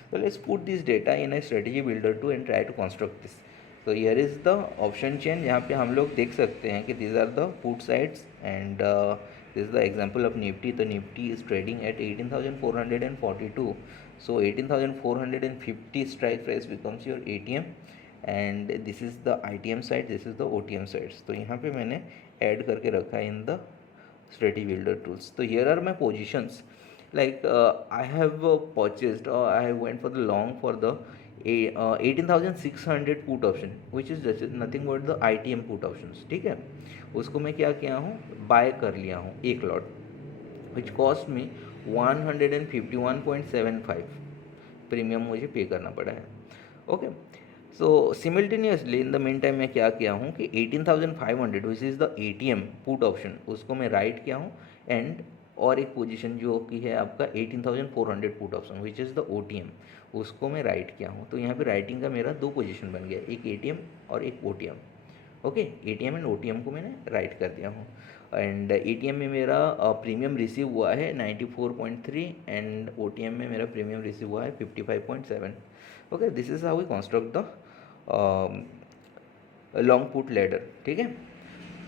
So let's put this data in a strategy builder 2 and try to construct this. So here is the option chain, यहाँ पे हम लोग देख सकते हैं कि these are the put sides and this is the example of Nifty. तो Nifty is trading at 18,442, so 18,450 strike price becomes your ATM and this is the ITM side, this is the OTM sides. तो यहाँ पे मैंने add करके रखा है in the strategy builder tools. So here are my positions, like I have purchased or I have went for the long for the 18,600 put option which is just nothing but the ITM put options, ठीक है। उसको मैं क्या किया हूँ, bye कर लिया हूँ एक lot which cost me 151.75 premium मुझे पे करना पड़ा है, okay. So simultaneously in the mean time मैं क्या किया हूँ कि 18,500 विच is the ATM put option उसको मैं राइट किया हूँ एंड और एक पोजीशन जो कि है आपका 18,400 put option which is the OTM उसको मैं राइट किया हूँ। तो यहाँ पे राइटिंग का मेरा दो पोजीशन बन गया, एक ATM और एक OTM, okay. ATM and OTM को मैंने राइट कर दिया हूँ एंड ATM में मेरा प्रीमियम रिसीव हुआ है 94.3 एंड OTM में मेरा प्रीमियम रिसीव हुआ है 55.7, okay. This is how we construct the long put ladder, ठीक है।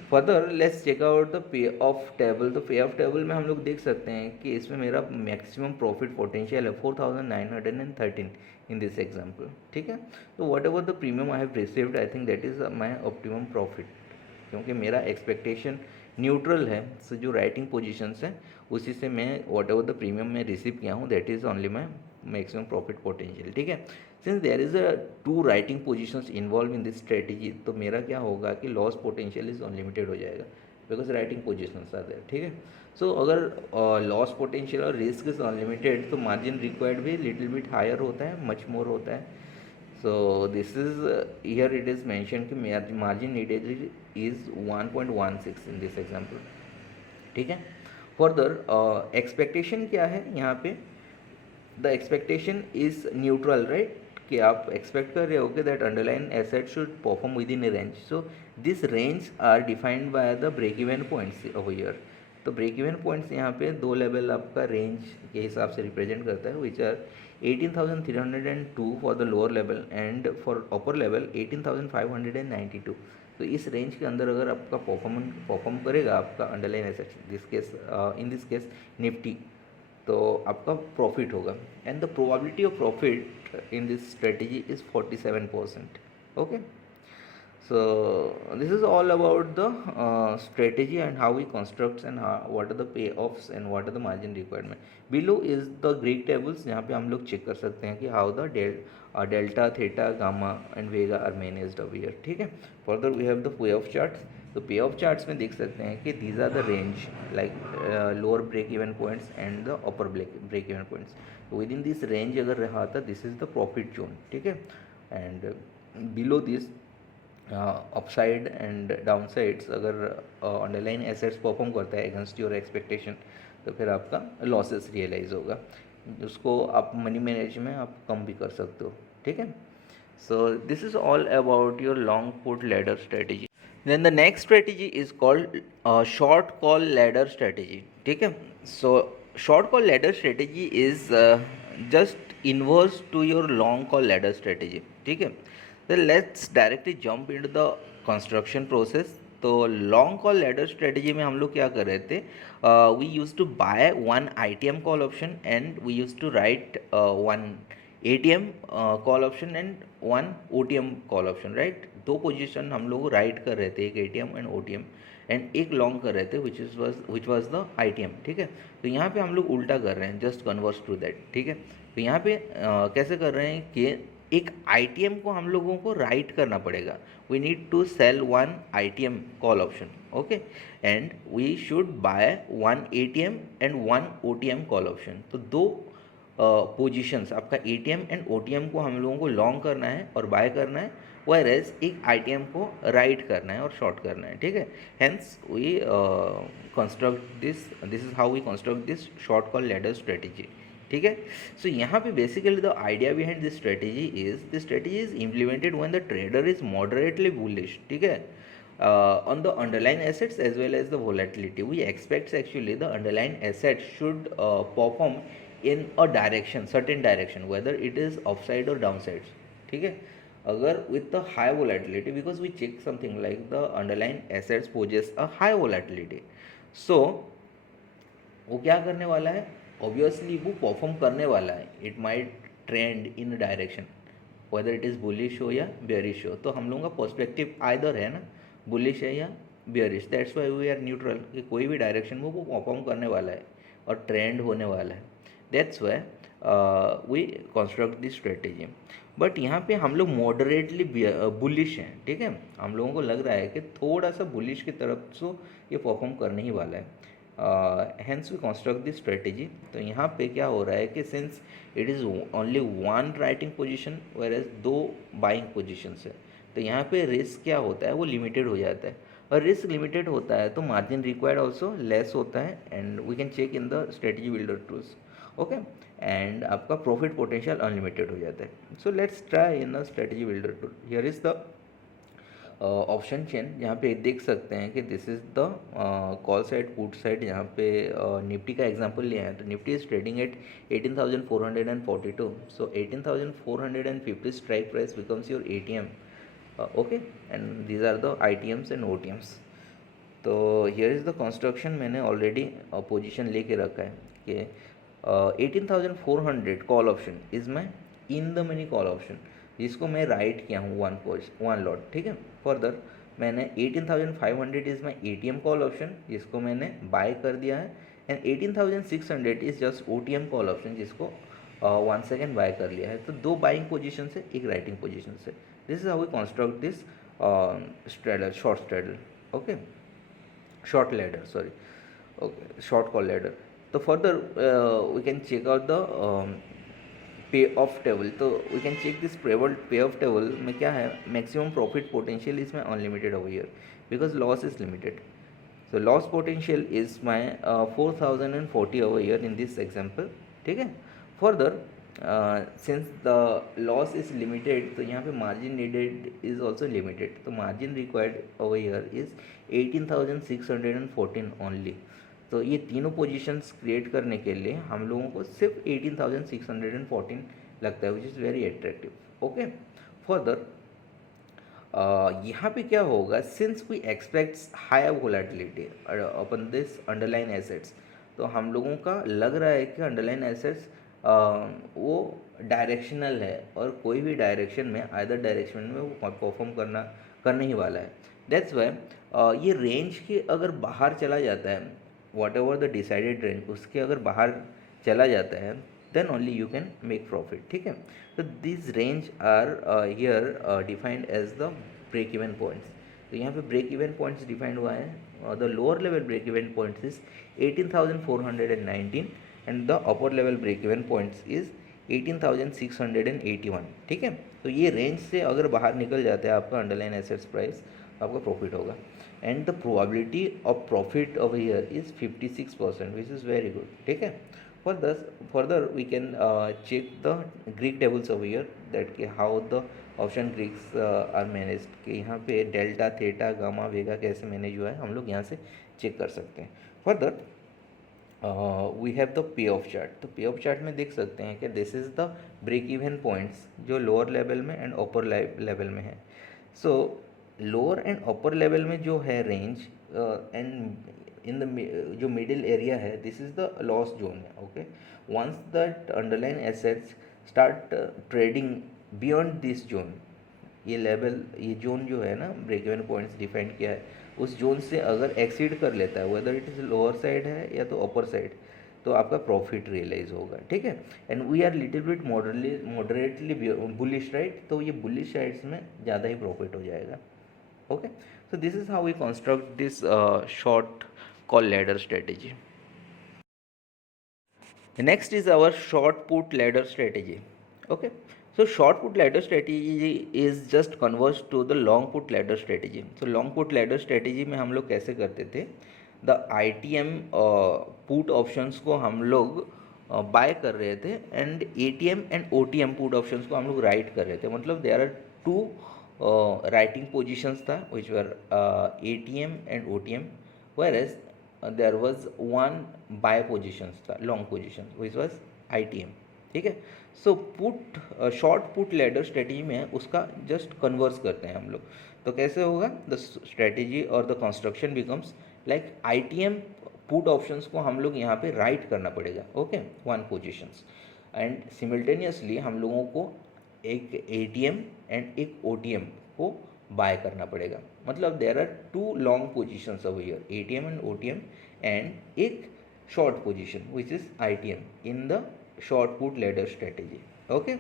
Further let's check out the payoff table. तो पे ऑफ टेबल में हम लोग देख सकते हैं कि इसमें मेरा मैक्सिमम प्रॉफिट पोटेंशियल है 4,913 इन दिस एग्जाम्पल, ठीक है। तो whatever the premium I have received I think that is my optimum profit, क्योंकि मेरा एक्सपेक्टेशन न्यूट्रल है। सो जो राइटिंग पोजीशंस हैं उसी से मैं वॉट एवर द प्रीमियम मैं रिसीव किया हूँ that is only my maximum profit potential, ठीक है। Since there is a two writing positions involve in this strategy, तो मेरा क्या होगा कि लॉस पोटेंशियल इज अनलिमिटेड हो जाएगा because writing positions are there, ठीक है। सो अगर लॉस पोटेंशियल और रिस्क इज अनलिमिटेड तो मार्जिन रिक्वायर्ड भी लिटिल बिट हायर होता है, मच मोर होता है। So this is here it is mention कि margin needed is 1.16 in this example, ठीक है। फर्दर एक्सपेक्टेशन क्या है यहाँ पे, the expectation is neutral, right, कि आप एक्सपेक्ट कर रहे हो कि that underline asset should perform within a range. So this range are defined by the break even points over here. तो ब्रेक इवन पॉइंट्स यहाँ पे दो लेवल आपका रेंज के हिसाब से रिप्रेजेंट करता है which are 18,302 for the lower level and for upper level 18,592। तो इस रेंज के अंदर अगर आपका परफॉर्म करेगा आपका underline asset in this case Nifty, तो आपका प्रॉफिट होगा and the probability of profit in this strategy is 47%, okay. So this is all about the strategy and how we constructs and what are the payoffs and what are the margin requirement. Below is the Greek tables, यहाँ पे हम लोग check कर सकते हैं कि how the delta theta gamma and vega are managed over here, ठीक है। Further we have the payoff charts. तो पे ऑफ चार्ट्स में देख सकते हैं कि these are the range like lower break even points and the upper break even points. Within this range अगर रहा था this is the profit zone, ठीक है। And below this upside and down sides अगर underline assets perform करता है against your expectation तो फिर आपका लॉसेस रियलाइज होगा, उसको आप मनी मैनेज में आप कम भी कर सकते हो, ठीक है। So this is all about your long put ladder strategy. Then the next strategy is called short call ladder strategy, ठीक है। So short call ladder strategy is just inverse to your long call ladder strategy, ठीक है। So let's directly jump into the construction process. तो long call ladder strategy में हम लोग क्या कर रहे थे, we use to buy one ITM call option and we use to write one ATM call option and one OTM call option, right. दो position हम लोग राइट कर रहे थे, एक ATM एंड OTM, एंड एक लॉन्ग कर रहे थे विच वाज द ITM, ठीक है। तो यहाँ पे हम लोग उल्टा कर रहे हैं, जस्ट कन्वर्स टू दैट, ठीक है। तो यहाँ पे कैसे कर रहे हैं कि एक ITM को हम लोगों को राइट करना पड़ेगा, we need to sell one ITM call option, okay, and we should buy one ATM and one OTM call option. तो दो पोजीशंस आपका ATM एंड OTM को हम लोगों को लॉन्ग करना है और बाय करना है, whereas एक ITM को राइट करना है और शॉर्ट करना है, ठीक है। Hence we construct this is how we construct this short call ladder strategy, ठीक है। सो यहाँ पे basically the idea behind this strategy is implemented when the trader is moderately bullish, ठीक है, on the underlying assets as well as the volatility. We expect actually the underlying assets should perform in a direction, certain direction, whether it is upside or downside, ठीक है। अगर with the high volatility, because we check something like the underlying assets possess a high volatility, so वो क्या करने वाला है, obviously वो perform करने वाला है, it might trend in direction, whether it is bullish हो या बेयरिश हो। तो हम लोगों का पर्सपेक्टिव आइदर है ना, बुलिश है या bearish, that's why we are neutral, कि कोई भी डायरेक्शन में वो परफॉर्म करने वाला है और ट्रेंड होने वाला है, that's why we construct this strategy. But यहाँ पे हम लोग मॉडरेटली बुलिश हैं, ठीक है, हम लोगों को लग रहा है कि थोड़ा सा बुलिश की तरफ से ये परफॉर्म करने ही वाला है, hence we construct this strategy. तो यहाँ पे क्या हो रहा है कि since it is only one writing position whereas दो बाइंग पोजीशंस है, तो यहाँ पे रिस्क क्या होता है, वो लिमिटेड हो जाता है, और रिस्क लिमिटेड होता है तो मार्जिन रिक्वायर्ड ऑल्सो लेस होता है, and we can check in the strategy builder tools, okay, and आपका प्रॉफिट पोटेंशियल अनलिमिटेड हो जाता है। So let's try in the strategy builder tool. Here is the option chain, जहाँ पे देख सकते हैं कि this is the call side put side, जहाँ पे निफ्टी का एग्जांपल लिया है, तो Nifty is trading at 18,442, so 18,450 strike price becomes your ATM, okay, and these are the ITMs and OTMs। तो हियर इज़ द कंस्ट्रक्शन, मैंने ऑलरेडी पोजीशन लेके रखा है कि 18,400 call option is my in the money call option, जिसको मैं right किया हूँ वन लॉट, ठीक है। फर्दर मैंने 18,500 is my ATM call option, जिसको मैंने बाय कर दिया है, and 18,600 is just OTM call option, जिसको 1 सेकेंड बाय कर लिया है। तो दो बाइंग पोजीशन से, एक राइटिंग पोजीशन से, this is how we construct this straddle, short straddle, okay, short ladder, sorry, okay, short call ladder। तो further we can check out the payoff table, तो we can check this payoff table में क्या है, maximum profit potential इसमें unlimited over here, because loss is limited, so loss potential is my 4040 over here in this example, ठीक है। further since the loss is limited, तो यहाँ पे margin needed is also limited, तो margin required over here is 18,614 only। तो ये तीनों positions create करने के लिए हम लोगों को सिर्फ 18,614 लगता है, which is very attractive, okay. Further यहाँ पे क्या होगा, since we expects higher volatility upon this underline assets, तो हम लोगों का लग रहा है कि अंडरलाइन एसेट्स वो डायरेक्शनल है, और कोई भी डायरेक्शन में, आइदर डायरेक्शन में वो परफॉर्म करने ही वाला है। दैट्स वाई ये रेंज के अगर बाहर चला जाता है, whatever the decided range, उसके अगर बाहर चला जाता है, then only you can make profit, ठीक है। तो this range are here defined as the break even points. तो यहाँ पे ब्रेक इवन पॉइंट्स डिफाइंड हुआ है, the lower level break even points is 18,419 and the upper level break even points is 18,681, ठीक है। तो ये रेंज से अगर बाहर निकल जाता है आपका अंडरलाइन एसेट्स प्राइस, आपका प्रॉफिट होगा, and the probability of profit over here is 56%, which is very good, ठीक है। further we can check the Greek tables over here, that कि how the option Greeks are managed, कि यहाँ पे delta, theta, gamma, वेगा कैसे manage हुआ है, हम लोग यहाँ से चेक कर सकते हैं। Further we have the payoff chart, तो पे ऑफ चार्ट में देख सकते हैं कि this is the break even points जो लोअर लेवल में एंड अपर लेवल में है। So lower and upper level में जो है रेंज, एंड इन द जो मिडिल एरिया है, this is the loss zone है, okay. Once that underline assets start trading beyond this zone, ये लेवल, ये जोन जो है ना ब्रेक इवन पॉइंट्स डिफाइन किया है, उस जोन से अगर एक्सीड कर लेता है, whether it is lower side है या तो अपर साइड, तो आपका प्रॉफिट रियलाइज होगा, ठीक है। And we are little bit moderately bullish, right, तो ये बुलिश साइड्स में ज़्यादा ही प्रॉफिट हो जाएगा। Okay, so this is how we construct this short call ladder strategy. Next is our short put ladder strategy. Okay, so short put ladder strategy is just converse to the long put ladder strategy. So long put ladder strategy में हम लोग कैसे करते थे, the ITM put options को हम लोग bye कर रहे थे, and ATM and OTM put options को हम लोग राइट कर रहे थे। मतलब there are two writing positions था which were ATM and OTM, whereas there was one buy positions था, long position which was ITM, ठीक है। So put short put ladder strategy में उसका जस्ट कन्वर्स करते हैं हम लोग। तो कैसे होगा, द स्ट्रेटेजी और the construction becomes like ITM put options को हम लोग यहाँ पे राइट करना पड़ेगा, okay, one positions, and simultaneously हम लोगों को एक ATM एंड एक OTM को बाय करना पड़ेगा। मतलब there are two long positions over here, ATM and OTM, and एक short position which is ITM in the short put ladder strategy. Okay,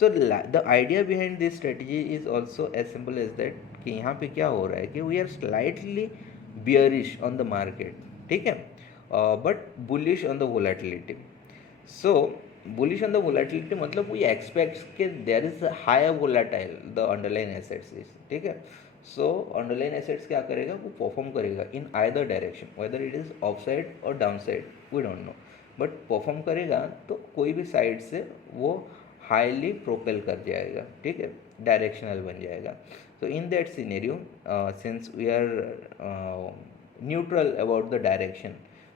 so the idea behind this strategy is also as simple as that कि यहाँ पे क्या हो रहा है कि we are slightly bearish on the market, ठीक है, but bullish on the volatility. So bullish on the volatility मतलब वी एक्सपेक्ट कि there is higher volatile the underline assets is, ठीक है। सो अंडरलाइन एसेट्स क्या करेगा, वो परफॉर्म करेगा in either direction, whether it is upside और downside, we don't know, but perform करेगा तो कोई भी साइड से वो हाईली प्रोपेल कर जाएगा, ठीक है, डायरेक्शनल बन जाएगा। So in that scenario since we are neutral about the direction,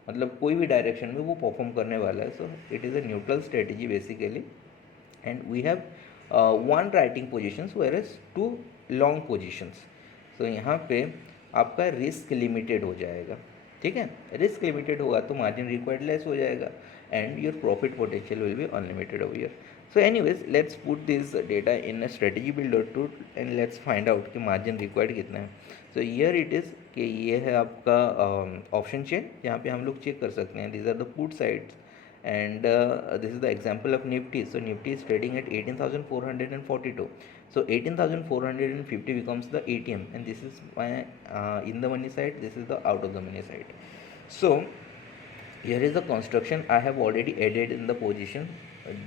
मतलब कोई भी डायरेक्शन में वो परफॉर्म करने वाला है, so it is a neutral strategy basically, and we have one writing positions whereas two long positions. So यहाँ पे आपका रिस्क लिमिटेड हो जाएगा, ठीक है, रिस्क लिमिटेड होगा तो मार्जिन रिक्वायर्ड लेस हो जाएगा, and your profit potential will be unlimited over here. So anyways, let's put this data in a strategy builder tool and let's find out कि margin required कितना है। So here it is कि ये है आपका option chain, जहाँ पे हम लोग चेक कर सकते हैं, these are the put sides and this is the example of Nifty. So Nifty is trading at 18,442. So 18,450 becomes the ATM and this is my in the money side, this is the out of the money side. So here is the construction I have already added in the position.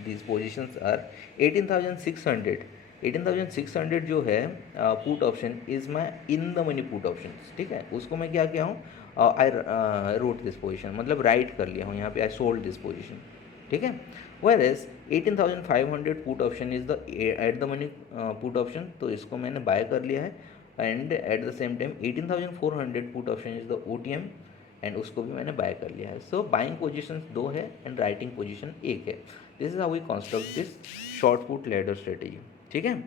These positions are 18,600, 18,600 जो है put option is my in the money put option, ठीक है, उसको मैं क्या किया हूँ, I wrote this position, मतलब राइट कर लिया हूँ यहाँ पे, आई सोल्ड दिस पोजिशन, ठीक है। Whereas 18,500 put option is the at the money put option, तो इसको मैंने बाय कर लिया है, and at the same time 18,400 put option is the OTM and उसको भी मैंने बाय कर लिया है। सो बाइंग पोजिशन 2 है एंड राइटिंग पोजिशन 1 है। This is how we construct this short put ladder strategy, ठीक है।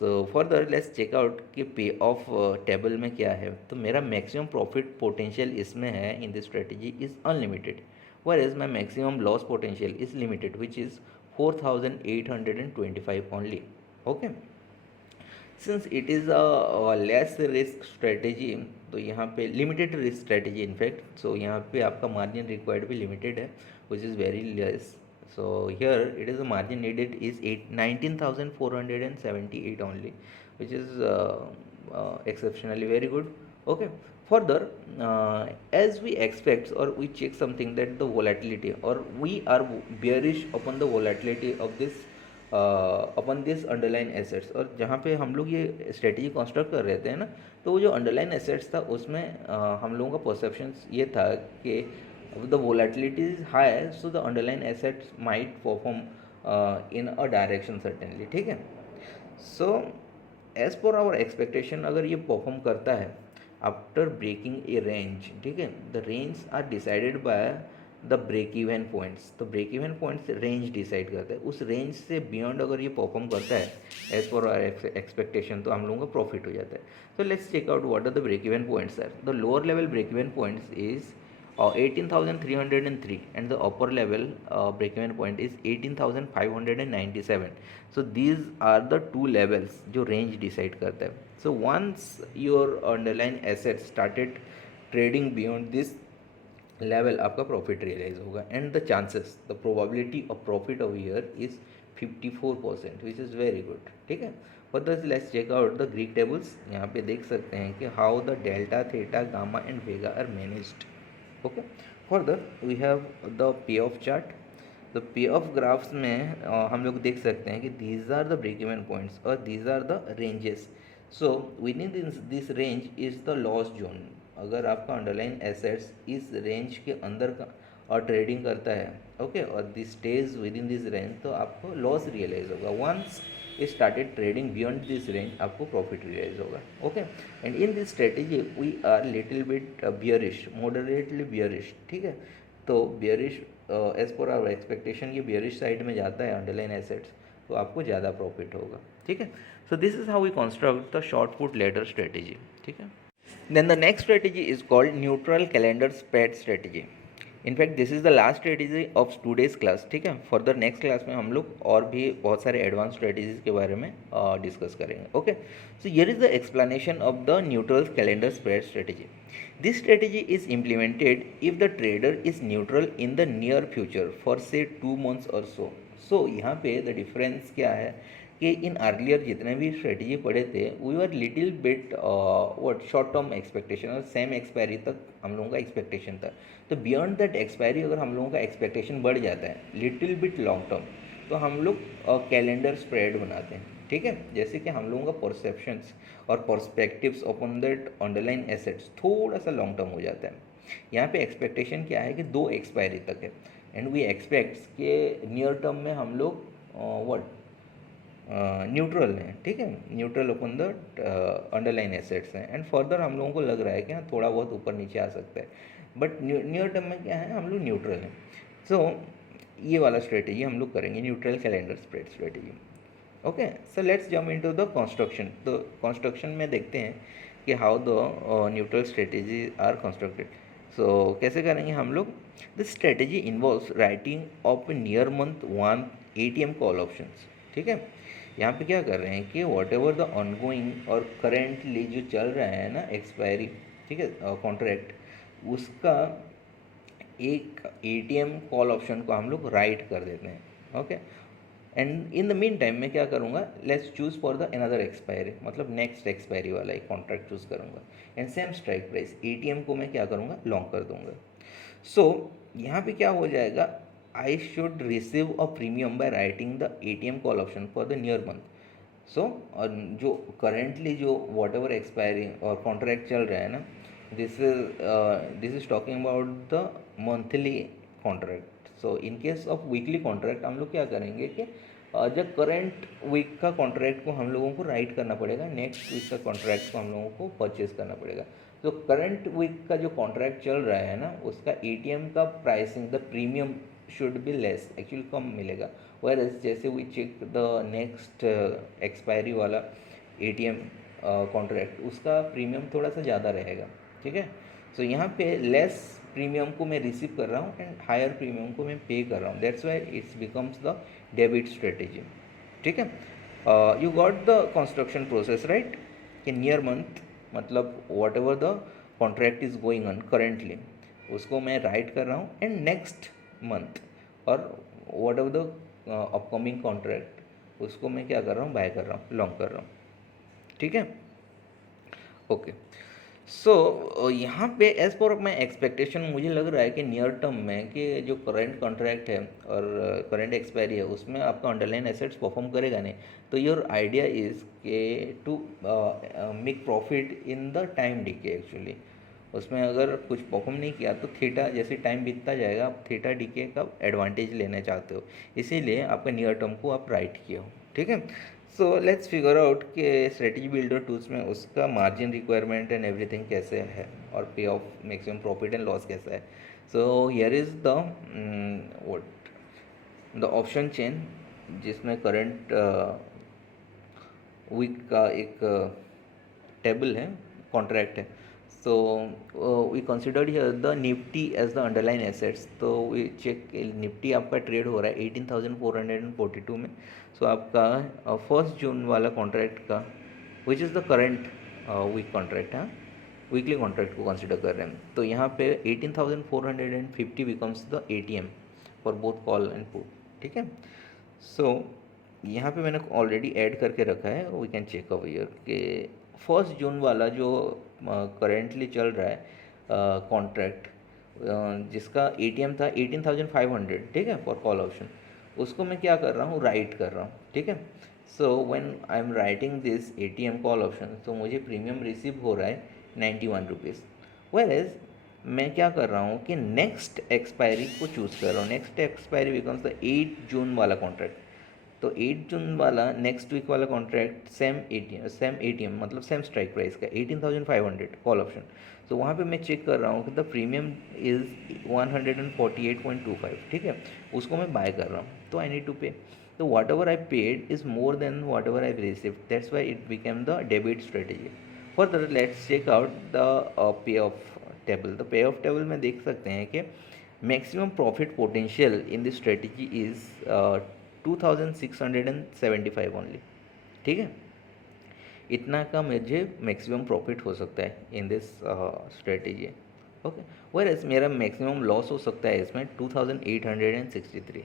So further let's check out कि पे ऑफ टेबल में क्या है। तो मेरा मैक्सिमम प्रॉफिट पोटेंशियल इसमें है in this strategy is unlimited, where is my maximum loss potential is limited which is 4,825 only, okay. Since it is a less risk strategy, तो यहाँ पे limited risk strategy in fact, so यहाँ पे आपका margin required भी limited है which is very less. So here it is the margin needed is 19,478 only, which is exceptionally very good, okay। Further, as we expect or we check something that the volatility or we are bearish upon the volatility of this upon this underline assets, और जहाँ पे हम लोग ये strategy construct कर रहे थे ना, तो वो जो अंडरलाइन एसेट्स था उसमें हम लोगों का परसेप्शन ये था कि the volatility is high, so the underline assets might perform in a direction certainly, ठीक है। So as per our expectation अगर ये परफॉर्म करता है आफ्टर ब्रेकिंग ए रेंज, ठीक है, the range are decided by the break even points, तो break even points range decide करता है, उस रेंज से बियॉन्ड अगर ये परफॉर्म करता है एज पर आवर एक्सपेक्टेशन, तो हम लोगों का प्रॉफिट हो जाता है। तो let's check out what are the break even points are. The lower level break even points is 18,303 and the upper level break-even point is 18,597. So these are the two levels जो range decide करता है. So once your underlying assets started trading beyond this level आपका profit realise होगा and the chances the probability of profit of year is 54% which is very good. ठीक है. Further let's check out the Greek tables. यहाँ पे देख सकते हैं कि how the delta theta gamma and vega are managed. Okay. Further we have the payoff chart. The payoff graphs में हम लोग देख सकते हैं कि these are the break even points और these are the ranges. So within this range is the loss zone. अगर आपका अंडरलाइन एसेट्स इस रेंज के अंदर का और ट्रेडिंग करता है, ओके, और this stage within this range, तो आपको लॉस रियलाइज होगा. Once it started trading beyond this range आपको प्रॉफिट रियलाइज होगा. Okay. And in this strategy we are little bit bearish, moderately bearish. ठीक है. तो bearish as per our expectation ये bearish side में जाता है अंडरलाइन एसेट्स, तो आपको ज़्यादा प्रॉफिट होगा. ठीक है. So this is how we construct the short put ladder strategy. ठीक है. Then the next strategy is called neutral calendar spread strategy. In fact this is the last strategy of today's class. ठीक है. Further next class में हम लोग और भी बहुत सारे एडवांस स्ट्रेटेजीज के बारे में डिस्कस करेंगे. Okay. So here is the explanation of the neutral calendar spread strategy. This strategy is implemented if the trader is neutral in the near future for से 2 months और सो. सो यहाँ पे द डिफरेंस क्या है कि इन अर्लियर जितने भी strategy पढ़े थे we are little bit what short term expectation और सेम एक्सपायरी तक हम लोगों का एक्सपेक्टेशन था. तो बियॉन्ड दैट एक्सपायरी अगर हम लोगों का एक्सपेक्टेशन बढ़ जाता है लिटिल बिट लॉन्ग टर्म, तो हम लोग कैलेंडर स्प्रेड बनाते हैं. ठीक है. जैसे कि हम लोगों का परसेप्शंस और perspectives upon that underline assets थोड़ा सा लॉन्ग टर्म हो जाता है. यहाँ पे एक्सपेक्टेशन क्या है कि 2 एक्सपायरी तक है एंड वी एक्सपेक्ट्स कि नियर टर्म में हम लोग व्हाट न्यूट्रल हैं. ठीक है. Neutral upon the underline assets हैं एंड फर्दर हम लोगों को लग रहा है कि हाँ थोड़ा बहुत ऊपर नीचे आ सकता है, बट नियर टर्म में क्या है हम लोग न्यूट्रल हैं. सो ये वाला स्ट्रेटेजी हम लोग करेंगे, neutral calendar spread strategy. Okay. So let's jump into the construction. तो कंस्ट्रक्शन में देखते हैं कि how the neutral strategy are constructed. So कैसे करेंगे हम लोग. This strategy involves writing of near month 1 ATM call options. ठीक है. यहाँ पे क्या कर रहे हैं कि वॉट एवर द ऑनगोइंग और करेंटली जो चल रहा है ना एक्सपायरी, ठीक है, कॉन्ट्रैक्ट, उसका एक ATM कॉल ऑप्शन को हम लोग राइट कर देते हैं. Okay. And in the mean time मैं क्या करूँगा, let's choose for the another expiry, मतलब नेक्स्ट एक्सपायरी वाला एक कॉन्ट्रैक्ट चूज़ करूँगा and same strike price ATM को मैं क्या करूँगा, लॉन्ग कर दूँगा. सो यहाँ पे क्या हो जाएगा, I should receive a premium by writing the ATM call option for the near month. So और जो currently जो whatever expiry और contract चल रहा है ना, this is talking about the monthly contract. So in case of weekly contract हम लोग क्या करेंगे कि जब करंट वीक का कॉन्ट्रैक्ट को हम लोगों को राइट करना पड़ेगा, नेक्स्ट वीक का कॉन्ट्रैक्ट को हम लोगों को परचेज करना पड़ेगा. तो करंट वीक का जो कॉन्ट्रैक्ट चल रहा है ना, उसका ATM का pricing the premium should be less, actually कम मिलेगा. वेयर एज जैसे we check the next expiry वाला ATM कॉन्ट्रैक्ट, उसका प्रीमियम थोड़ा सा ज़्यादा रहेगा. ठीक है. सो यहाँ पे लेस प्रीमियम को मैं रिसीव कर रहा हूँ एंड हायर प्रीमियम को मैं पे कर रहा हूँ. That's why it's becomes the debit strategy. ठीक है. You got the construction process right. कि नियर मंथ मतलब what ever the contract is going on currently, उसको मैं राइट कर रहा हूँ एंड नेक्स्ट मंथ और what ever the upcoming contract, उसको मैं क्या कर रहा हूँ, बाय कर रहा हूँ, लॉन्ग कर रहा हूँ. ठीक है. ओके. सो यहाँ पे एज पर माई एक्सपेक्टेशन मुझे लग रहा है कि नियर टर्म में कि जो करंट कॉन्ट्रैक्ट है और करंट एक्सपायरी है उसमें आपका अंडरलाइन एसेट्स परफॉर्म करेगा नहीं. तो योर आइडिया इज़ के to make profit in the time decay. Actually उसमें अगर कुछ परफॉर्म नहीं किया तो थीटा जैसे टाइम बीतता जाएगा आप थीटा डीके का एडवांटेज लेना चाहते हो, इसीलिए आपका नियर टर्म को आप राइट किए हो. ठीक है. सो लेट्स फिगर आउट कि स्ट्रेटेजी बिल्डर टूल्स में उसका मार्जिन रिक्वायरमेंट एंड एवरीथिंग कैसे है और पे of maximum profit and loss कैसा है. सो here is the what the option chain, जिसमें करंट वीक का एक टेबल है, कॉन्ट्रैक्ट है. So we considered here the Nifty as the underlying assets. तो we check निफ्टी आपका ट्रेड हो रहा है 18,442 में. सो आपका 1 जून वाला कॉन्ट्रैक्ट का which is the current week contract, हाँ वीकली कॉन्ट्रैक्ट को कंसिडर कर रहे हैं. तो यहाँ पे 18,450 becomes the ATM for both call and put. ठीक है. सो यहाँ पे मैंने ऑलरेडी ऐड करके रखा है. We can check over here कि 1 जून वाला जो करेंटली चल रहा है कॉन्ट्रैक्ट जिसका ATM था 18,500. ठीक है, फॉर कॉल ऑप्शन. उसको मैं क्या कर रहा हूँ, राइट कर रहा हूँ. ठीक है. So when I am writing this ATM call option, तो मुझे प्रीमियम रिसीव हो रहा है 91 रुपीज़. वेर एज मैं क्या कर रहा हूँ कि नेक्स्ट एक्सपायरी को चूज़ कर रहा हूँ. नेक्स्ट एक्सपायरी बिकम्स द 8 जून वाला कॉन्ट्रैक्ट. तो 8 जून वाला नेक्स्ट वीक वाला कॉन्ट्रैक्ट सेम ATM मतलब सेम स्ट्राइक प्राइस का 18,500 कॉल ऑप्शन. तो वहाँ पे मैं चेक कर रहा हूँ कि द प्रीमियम इज़ 148.25. ठीक है, उसको मैं बाय कर रहा हूँ. तो आई नीड टू पे. तो whatever I paid is more than whatever I receive. That's why it became the debit strategy. Further let's check out the payoff table. The payoff table में देख सकते हैं कि maximum profit potential in this strategy is 2,675 only. ठीक है, इतना का मुझे मैक्सिमम प्रॉफिट हो सकता है in this strategy. Okay, whereas मेरा मैक्सिमम लॉस हो सकता है इसमें 2,863.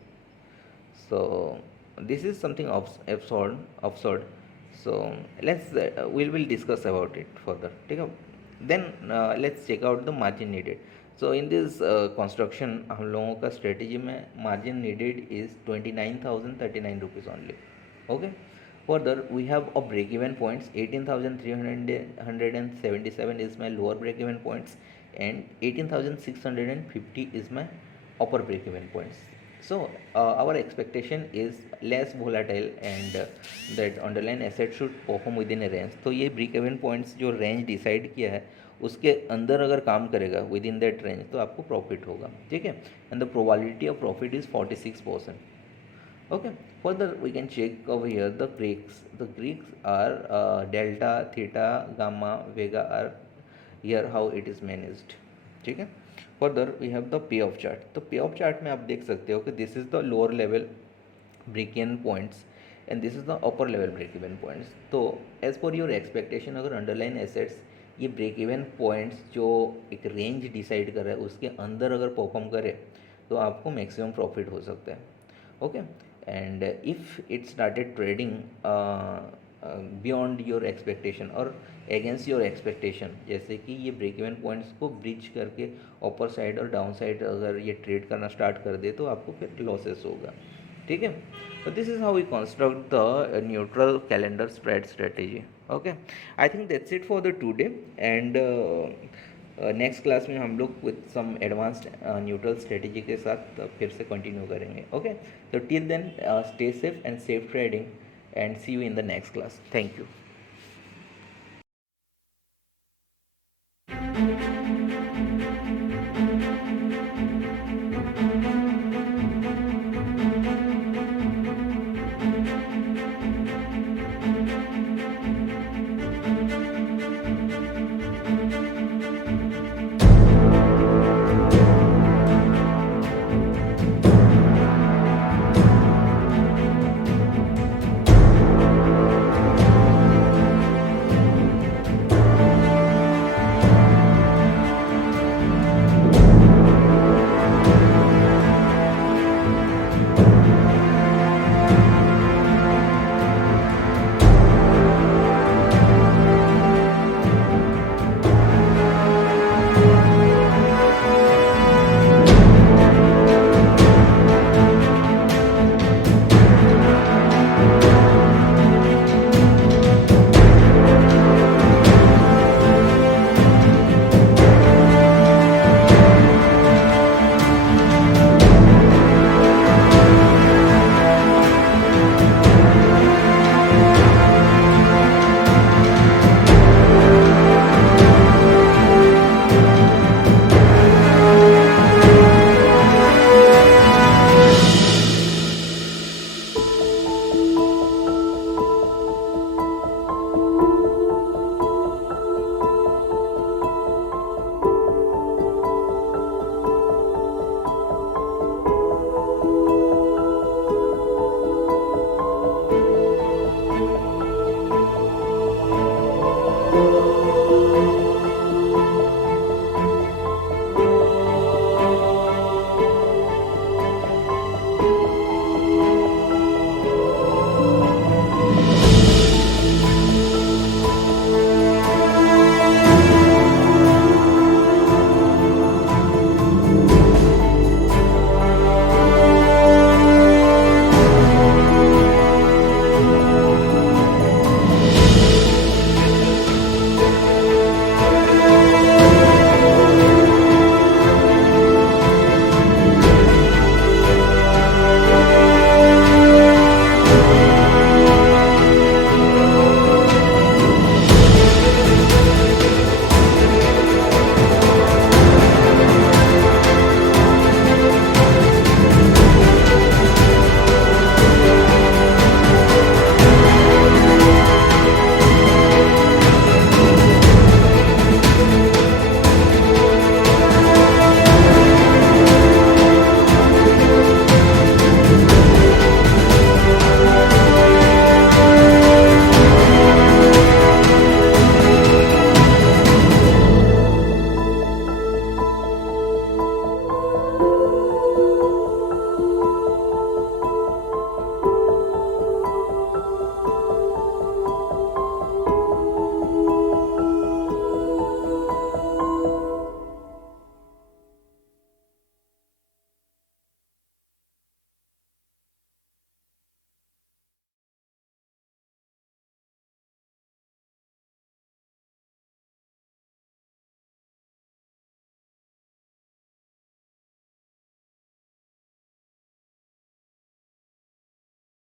So this is something absurd. So let's we'll discuss about it further. ठीक है. Then let's check out the margin needed. So in this construction हम लोगों का strategy में margin needed is 29,039 rupees only. Okay. Further we have a break even points. 18,377 is my lower break even points and 18,650 is my upper break even points. So our expectation is less volatile and that underlying asset should perform within a range. तो ये break even points जो range decide किया है उसके अंदर अगर काम करेगा within that range तो आपको profit होगा. ठीक है. And the probability of profit is 46%. Okay. Further we can check over here the Greeks. The Greeks are delta, theta, gamma, vega are here how it is managed. ठीक है. Further we have the payoff chart. तो payoff chart में आप देख सकते हो कि this is the lower level break even points and this is the upper level break even points. तो एज पर योर एक्सपेक्टेशन अगर underline assets ये ब्रेक इवन पॉइंट्स जो एक रेंज डिसाइड कर रहा है उसके अंदर अगर परफॉर्म करे तो आपको मैक्सिमम प्रॉफिट हो सकता है. Okay. And if it started trading beyond your expectation और अगेंस्ट योर एक्सपेक्टेशन, जैसे कि ये ब्रेक इवन पॉइंट्स को ब्रीच करके अपर साइड और डाउन साइड अगर ये ट्रेड करना स्टार्ट कर दे तो आपको फिर लॉसेस होगा. ठीक है. तो this is how we construct the neutral calendar spread strategy. Okay, I think that's it for the today and next class में हम लोग with some advanced neutral strategy के साथ फिर से कंटिन्यू करेंगे. ओके, तो till then stay safe and safe trading and see you in the next class. Thank you.